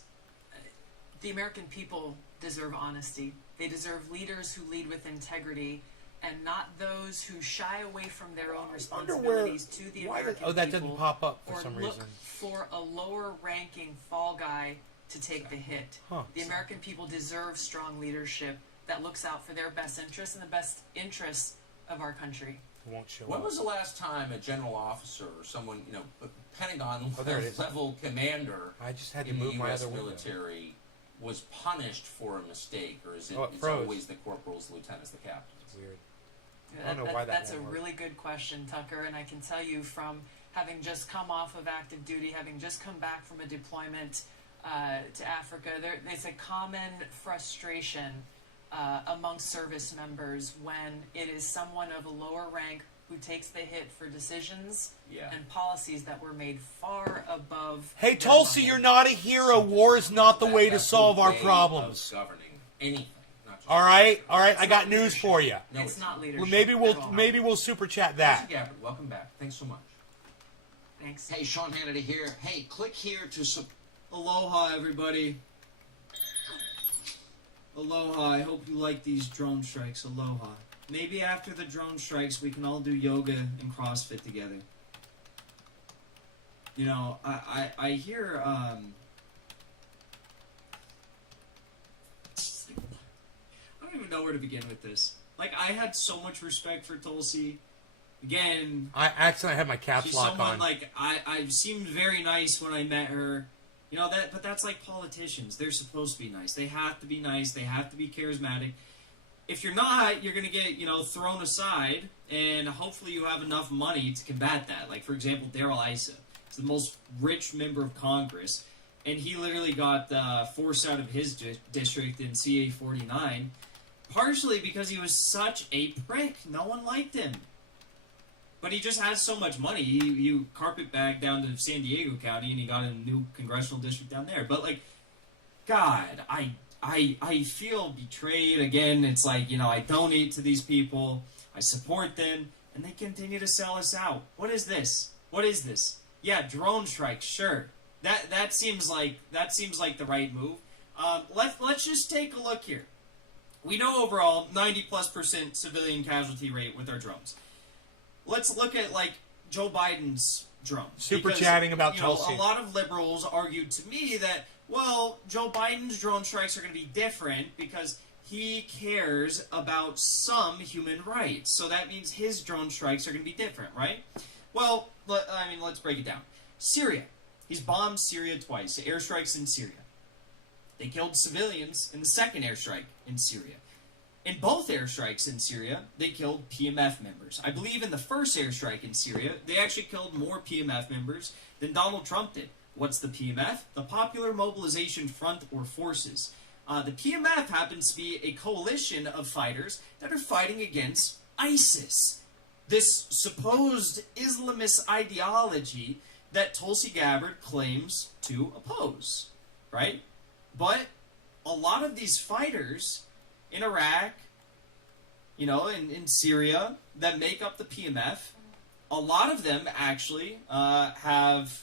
The American people deserve honesty. They deserve leaders who lead with integrity, and not those who shy away from their own responsibilities to the American people. Oh, that didn't pop up for some reason. Look for a lower-ranking fall guy to take the hit. The American people deserve strong leadership that looks out for their best interests and the best interests of our country. Won't show when up. was the last time a general officer or someone, you know, a Pentagon there it is. level commander I just had to in move the my U.S. other window. military was punished for a mistake, or is it Oh, it it's froze. always the corporals, lieutenants, the captains? Weird. I don't know why That's a won't work. really good question, Tucker, and I can tell you from having just come off of active duty, having just come back from a deployment to Africa, there's a common frustration amongst service members when it is someone of a lower rank who takes the hit for decisions and policies that were made far above. Hey, Tulsi, you're not a hero. War is not the way to solve our problems. Governing anything. Not just All right. I got news for you. No, It's not leadership. Well, maybe we'll super chat that. Tulsi Gabbard, welcome back. Thanks so much. Thanks. Hey, Sean Hannity here. Hey, click here to Aloha, everybody. Aloha. I hope you like these drone strikes. Aloha. Maybe after the drone strikes, we can all do yoga and CrossFit together. You know, I hear, I don't even know where to begin with this. Like, I had so much respect for Tulsi. Again, I accidentally had my caps she's lock someone, on. like, I seemed very nice when I met her. You know, but that's like politicians. They're supposed to be nice. They have to be nice. They have to be charismatic. If you're not, you're going to get, thrown aside, and hopefully you have enough money to combat that. Like, for example, Darrell Issa is the most rich member of Congress, and he literally got forced out of his district in CA 49, partially because he was such a prick. No one liked him. But he just has so much money. He carpetbagged down to San Diego County, and he got a new congressional district down there. But, like, God, I feel betrayed. Again, it's like, I donate to these people, I support them, and they continue to sell us out. What is this? What is this? Yeah, drone strikes, sure. That seems like the right move. Let's just take a look here. We know overall 90+% civilian casualty rate with our drones. Let's look at, like, Joe Biden's drones. Super chatting about Tulsi. A lot of liberals argued to me that, well, Joe Biden's drone strikes are going to be different because he cares about some human rights. So that means his drone strikes are going to be different, right? Well, let's break it down. Syria. He's bombed Syria twice. Airstrikes in Syria. They killed civilians in the second airstrike in Syria. In both airstrikes in Syria, they killed PMF members. I believe in the first airstrike in Syria, they actually killed more PMF members than Donald Trump did. What's the PMF? The Popular Mobilization Front or Forces. The PMF happens to be a coalition of fighters that are fighting against ISIS. This supposed Islamist ideology that Tulsi Gabbard claims to oppose, right? But a lot of these fighters in Iraq, in Syria, that make up the PMF, a lot of them actually have,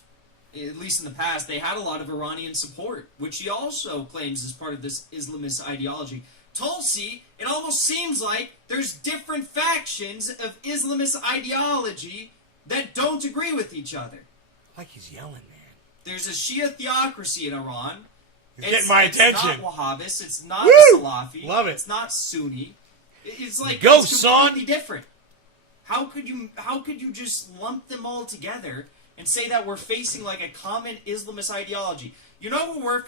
at least in the past, they had a lot of Iranian support, which he also claims is part of this Islamist ideology. Tulsi, it almost seems like there's different factions of Islamist ideology that don't agree with each other. Like he's yelling, man. There's a Shia theocracy in Iran. It's getting my attention. It's not Wahhabis. It's not Woo! Salafi. Love it. It's not Sunni. It's like Go, it's son! completely different. How could you just lump them all together and say that we're facing like a common Islamist ideology. You know what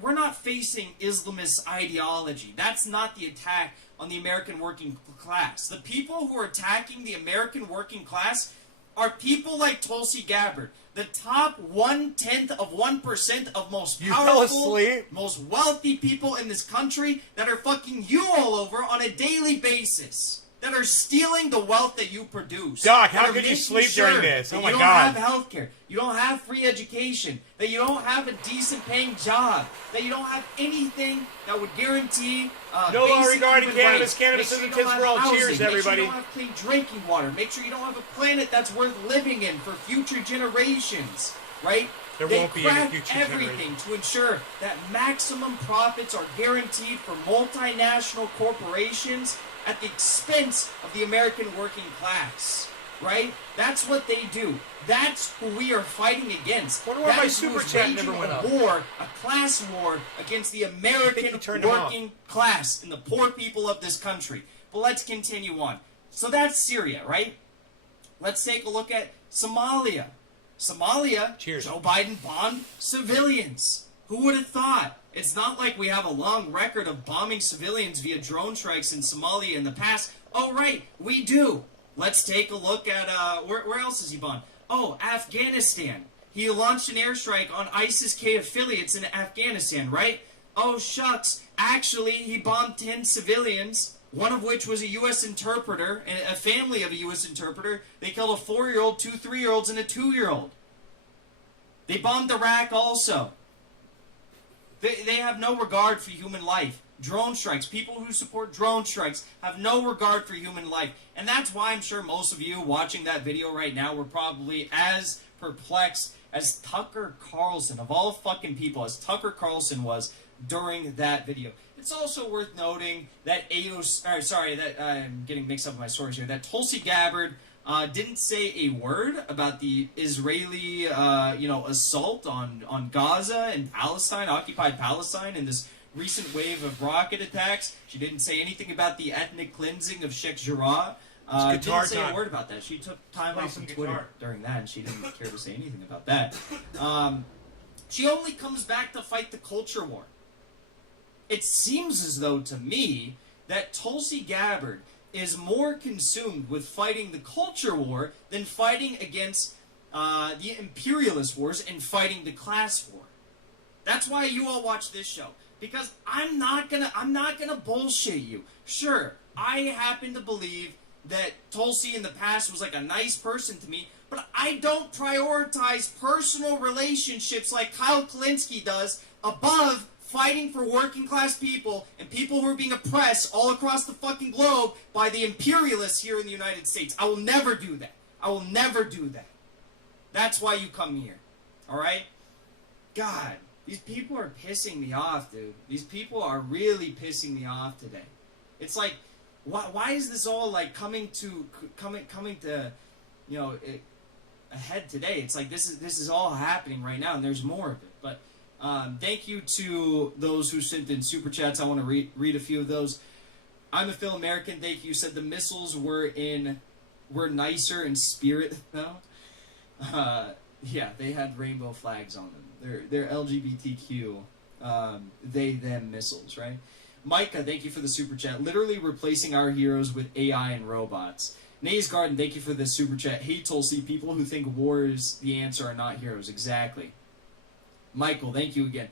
we're not facing Islamist ideology. That's not the attack on the American working class. The people who are attacking the American working class are people like Tulsi Gabbard, the top 0.1% of most powerful, most wealthy people in this country that are fucking you all over on a daily basis, that are stealing the wealth that you produce. Doc, how could you sleep during this? Oh my God. You don't have health care, you don't have free education, that you don't have a decent paying job, that you don't have anything that would guarantee no law basic regarding human cannabis. rights. Cannabis Make sure isn't you don't kids for all. have Cheers, housing. everybody. Make sure you don't have clean drinking water. Make sure you don't have a planet that's worth living in for future generations, right? There They won't be crack any future everything generations. to ensure that maximum profits are guaranteed for multinational corporations at the expense of the American working class, right? That's what they do. That's who we are fighting against. Wonder why That my is who super is chat waging never went a up. war, a class war against the American turned him off. working class and the poor people of this country. But let's continue on. So that's Syria, right? Let's take a look at Somalia. Somalia, Cheers. Joe Biden bombed civilians. Who would have thought? It's not like we have a long record of bombing civilians via drone strikes in Somalia in the past. Oh, right, we do. Let's take a look at, where else has he bombed? Oh, Afghanistan. He launched an airstrike on ISIS-K affiliates in Afghanistan, right? Oh, shucks. Actually, he bombed 10 civilians, one of which was a U.S. interpreter, and a family of a U.S. interpreter. They killed a 4-year-old, 2 3-year-olds, and a 2-year-old. They bombed Iraq also. They have no regard for human life. Drone strikes, people who support drone strikes have no regard for human life. And that's why I'm sure most of you watching that video right now were probably as perplexed as Tucker Carlson, of all fucking people, as Tucker Carlson was during that video. It's also worth noting that I'm getting mixed up with my source here, that Tulsi Gabbard didn't say a word about the Israeli, assault on Gaza and Palestine, occupied Palestine, and this recent wave of rocket attacks. She didn't say anything about the ethnic cleansing of Sheikh Jarrah. Didn't say a word about that. She took time off from Twitter during that, and she didn't care to say anything about that. She only comes back to fight the culture war. It seems as though, to me, that Tulsi Gabbard is more consumed with fighting the culture war than fighting against the imperialist wars and fighting the class war. That's why you all watch this show. Because I'm not gonna bullshit you. Sure, I happen to believe that Tulsi in the past was like a nice person to me, but I don't prioritize personal relationships like Kyle Kalinske does above fighting for working class people and people who are being oppressed all across the fucking globe by the imperialists here in the United States. I will never do that. I will never do that. That's why you come here. Alright? God, these people are pissing me off, dude. These people are really pissing me off today. It's like, why is this all like coming to ahead today? It's like this is all happening right now, and there's more of it. But thank you to those who sent in super chats. I want to read a few of those. I'm a Phil American. Thank you. Said the missiles were nicer in spirit though. Yeah, they had rainbow flags on them. They're LGBTQ. They them missiles, right? Micah, thank you for the super chat. Literally replacing our heroes with AI and robots. Nays Garden, thank you for the super chat. Hey Tulsi, people who think war is the answer are not heroes. Exactly. Michael, thank you again.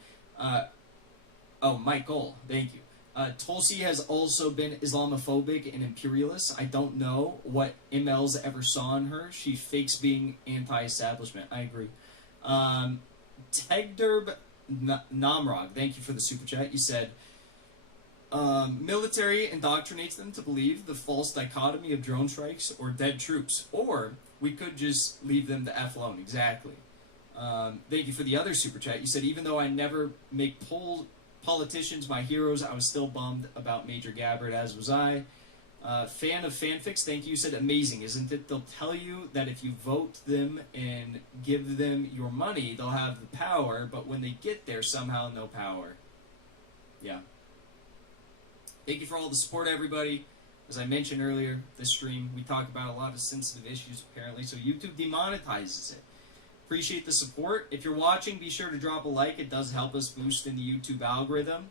Michael, thank you. Tulsi has also been Islamophobic and imperialist. I don't know what MLs ever saw in her. She fakes being anti-establishment. I agree. Tegderb Namrog, thank you for the super chat. You said, military indoctrinates them to believe the false dichotomy of drone strikes or dead troops. Or we could just leave them the F alone. Exactly. Thank you for the other super chat. You said, even though I never make politicians my heroes, I was still bummed about Major Gabbard, as was I. Fan of fanfics, thank you. You said, amazing, isn't it? They'll tell you that if you vote them and give them your money, they'll have the power, but when they get there, somehow no power. Yeah. Thank you for all the support, everybody. As I mentioned earlier, this stream, we talk about a lot of sensitive issues apparently, so YouTube demonetizes it. Appreciate the support. If you're watching, be sure to drop a like. It does help us boost in the YouTube algorithm.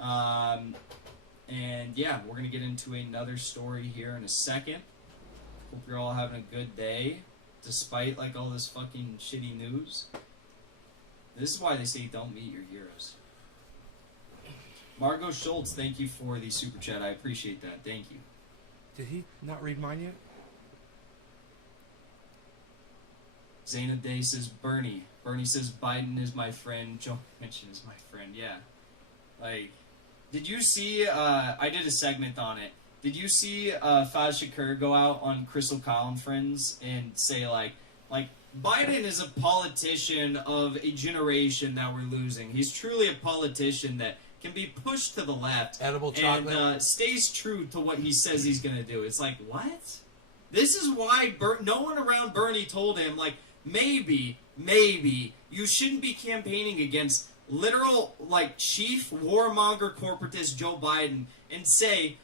And yeah, we're going to get into another story here in a second. Hope you're all having a good day, despite like all this fucking shitty news. This is why they say don't meet your heroes. Margot Schultz, thank you for the super chat. I appreciate that. Thank you. Did he not read mine yet? Zainab Day says Bernie. Bernie says Biden is my friend. Joe Manchin is my friend. Yeah. Like, did you see, I did a segment on it. Did you see Faz Shakur go out on Crystal Kyle and Friends and say, like, Biden is a politician of a generation that we're losing. He's truly a politician that can be pushed to the left. Edible chocolate. And stays true to what he says he's going to do. It's like, what? This is why no one around Bernie told him, like, maybe you shouldn't be campaigning against literal, like, chief warmonger corporatist Joe Biden and say,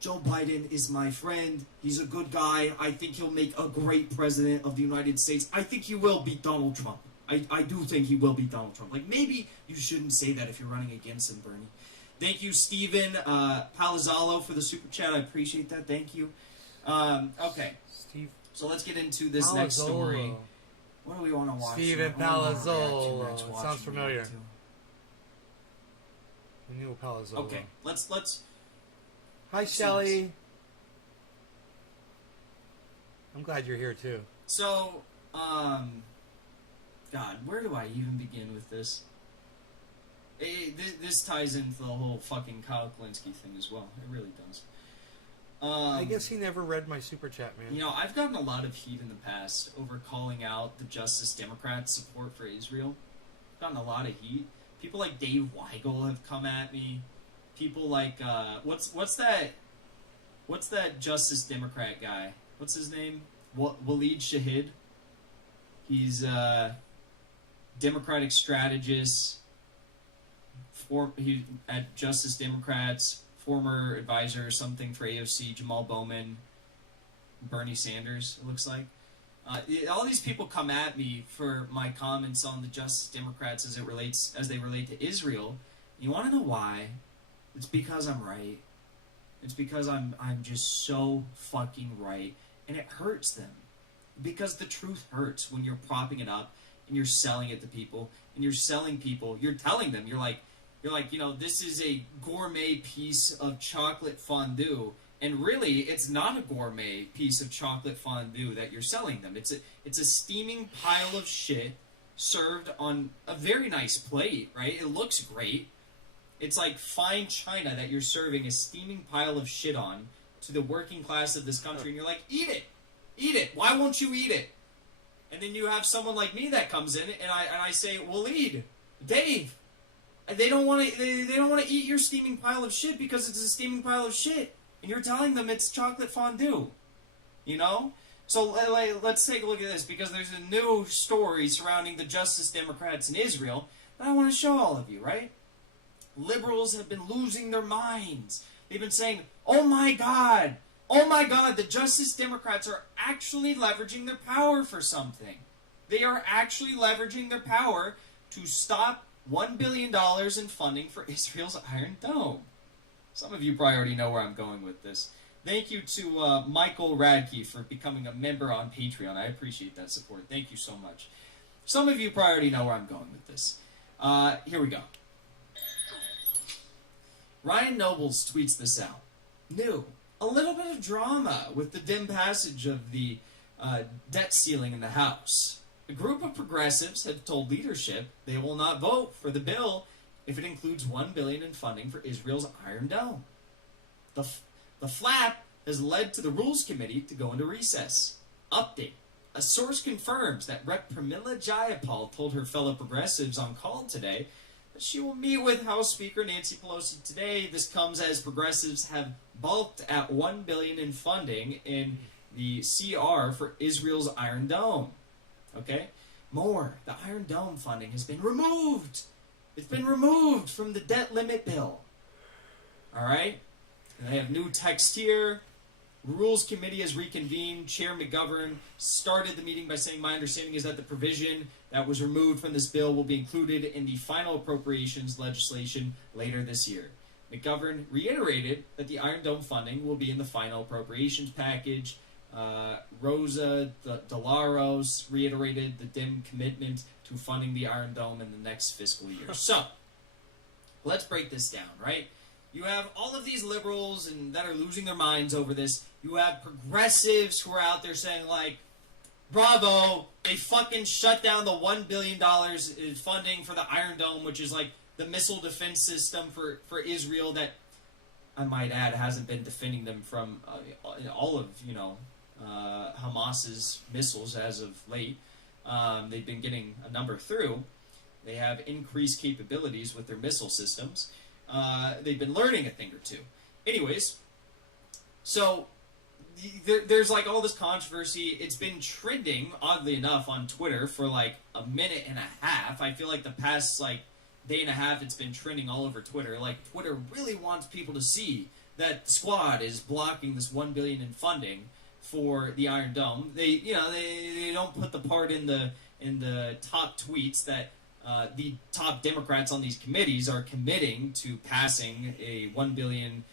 Joe Biden is my friend. He's a good guy. I think he'll make a great president of the United States. I think he will beat Donald Trump. I do think he will beat Donald Trump. Like, maybe you shouldn't say that if you're running against him, Bernie. Thank you, Steven Palazzolo, for the super chat. I appreciate that. Thank you. Okay. Steve. So let's get into this next story. What do we want to watch? Steven Palazzolo. Sounds familiar. New Palazzolo. Okay. Let's. Hi, Shelly. I'm glad you're here too. So, God, where do I even begin with this? This ties into the whole fucking Kyle Kalinske thing as well. It really does. I guess he never read my super chat, man. You know, I've gotten a lot of heat in the past over calling out the Justice Democrats' support for Israel. I've gotten a lot of heat. People like Dave Weigel have come at me. People like what's that Justice Democrat guy? What's his name? Waleed Shahid. He's Democratic strategist. He at Justice Democrats, former advisor or something for AOC, Jamal Bowman, Bernie Sanders. It looks like all these people come at me for my comments on the Justice Democrats as they relate to Israel. You want to know why? It's because I'm right. It's because I'm just so fucking right, and it hurts them. Because the truth hurts when you're propping it up and you're selling it to people, and you're telling them, you're like, you know, this is a gourmet piece of chocolate fondue, and really, it's not a gourmet piece of chocolate fondue that you're selling them. It's a steaming pile of shit served on a very nice plate, right? It looks great. It's like fine china that you're serving a steaming pile of shit on to the working class of this country, and you're like, eat it. Eat it. Why won't you eat it? And then you have someone like me that comes in, and I say, Waleed, Dave, they don't want to eat your steaming pile of shit because it's a steaming pile of shit, and you're telling them it's chocolate fondue, you know? So let's take a look at this, because there's a new story surrounding the Justice Democrats in Israel that I want to show all of you, right? Liberals have been losing their minds. They've been saying, oh my God, the Justice Democrats are actually leveraging their power for something. They are actually leveraging their power to stop $1 billion in funding for Israel's Iron Dome. Some of you probably already know where I'm going with this. Thank you to Michael Radke for becoming a member on Patreon. I appreciate that support. Thank you so much. Some of you probably already know where I'm going with this. Here we go. Ryan Nobles tweets this out. New. A little bit of drama with the dim passage of the debt ceiling in the House. A group of progressives have told leadership they will not vote for the bill if it includes $1 billion in funding for Israel's Iron Dome. The flap has led to the Rules Committee to go into recess. Update. A source confirms that Rep. Pramila Jayapal told her fellow progressives on call today that she will meet with House Speaker Nancy Pelosi today. This comes as progressives have balked at $1 billion in funding in the CR for Israel's Iron Dome. Okay? More. The Iron Dome funding has been removed. It's been removed from the debt limit bill. Alright? They have new text here. Rules Committee has reconvened. Chair McGovern started the meeting by saying, my understanding is that the provision that was removed from this bill will be included in the final appropriations legislation later this year. McGovern reiterated that the Iron Dome funding will be in the final appropriations package. Rosa DeLaros reiterated the DIM commitment to funding the Iron Dome in the next fiscal year. So, let's break this down, right? You have all of these liberals and that are losing their minds over this. You have progressives who are out there saying, like, bravo, they fucking shut down the $1 billion in funding for the Iron Dome, which is like the missile defense system for Israel that, I might add, hasn't been defending them from all of, Hamas's missiles as of late. They've been getting a number through. They have increased capabilities with their missile systems. They've been learning a thing or two. Anyways, so there's like all this controversy. It's been trending, oddly enough, on Twitter for like a minute and a half. I feel like the past like day and a half it's been trending all over Twitter. Like Twitter really wants people to see that the Squad is blocking this $1 billion in funding for the Iron Dome. They don't put the part in the top tweets that the top Democrats on these committees are committing to passing a $1 billion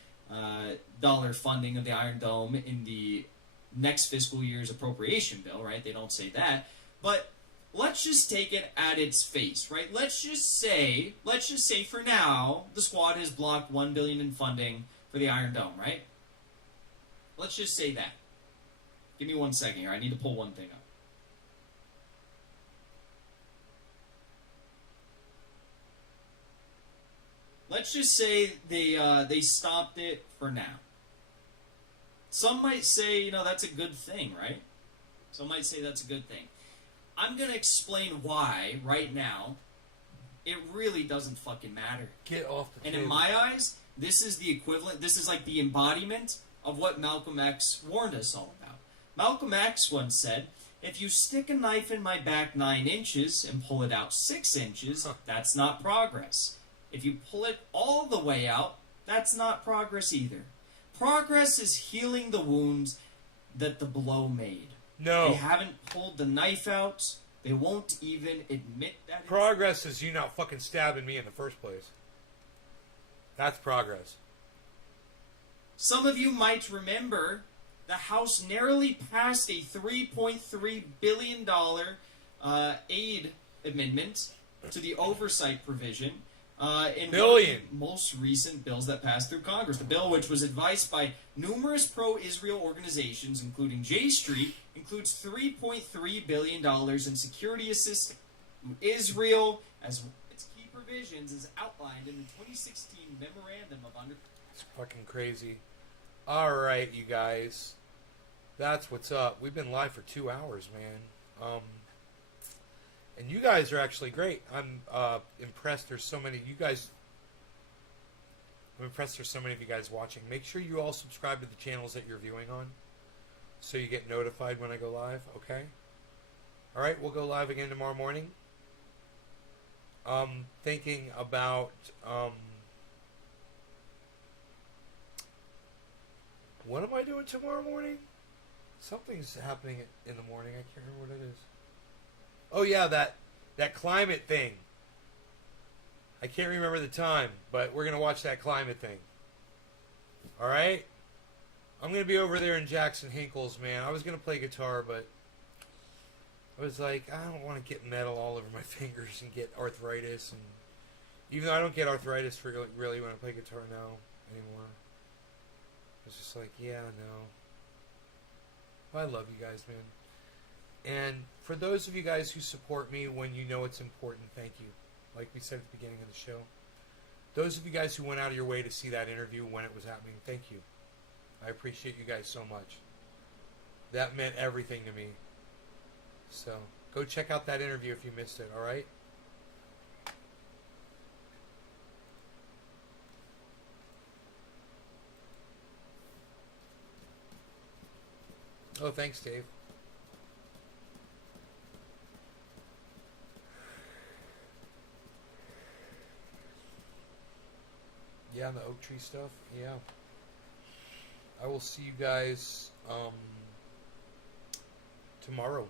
funding of the Iron Dome in the next fiscal year's appropriation bill, right? They don't say that. But let's just take it at its face, right? Let's just say for now, the Squad has blocked $1 billion in funding for the Iron Dome, right? Let's just say that. Give me 1 second here. I need to pull one thing up. Let's just say they stopped it for now. Some might say, that's a good thing, right? Some might say that's a good thing. I'm going to explain why, right now, it really doesn't fucking matter. Get off the table. And in my eyes, this is the equivalent, this is like the embodiment of what Malcolm X warned us all about. Malcolm X once said, if you stick a knife in my back 9 inches and pull it out 6 inches, that's not progress. If you pull it all the way out, that's not progress either. Progress is healing the wounds that the blow made. No. They haven't pulled the knife out. They won't even admit that. Progress is you not fucking stabbing me in the first place. That's progress. Some of you might remember the House narrowly passed a $3.3 billion aid amendment to the oversight provision in one of the most recent bills that passed through Congress. The bill, which was advised by numerous pro-Israel organizations, including J Street, includes $3.3 billion in security assistance to Israel as its key provisions is outlined in the 2016 Memorandum of Understanding. It's fucking crazy. All right, you guys. That's what's up. We've been live for 2 hours, man. And you guys are actually great. I'm impressed. There's so many. I'm impressed there's so many of you guys watching. Make sure you all subscribe to the channels that you're viewing on so you get notified when I go live, okay? All right, we'll go live again tomorrow morning. Thinking about what am I doing tomorrow morning? Something's happening in the morning. I can't remember what it is. Oh yeah, that climate thing. I can't remember the time, but we're gonna watch that climate thing. All right. I'm gonna be over there in Jackson Hinkle's, man. I was gonna play guitar, but I was like, I don't want to get metal all over my fingers and get arthritis. And even though I don't get arthritis for really when I play guitar now anymore, it's just like, yeah, no. I love you guys, man. And for those of you guys who support me when you know it's important, thank you. Like we said at the beginning of the show. Those of you guys who went out of your way to see that interview when it was happening, thank you. I appreciate you guys so much. That meant everything to me. So, go check out that interview if you missed it, alright? Oh, thanks, Dave. Yeah, the oak tree stuff. Yeah. I will see you guys tomorrow.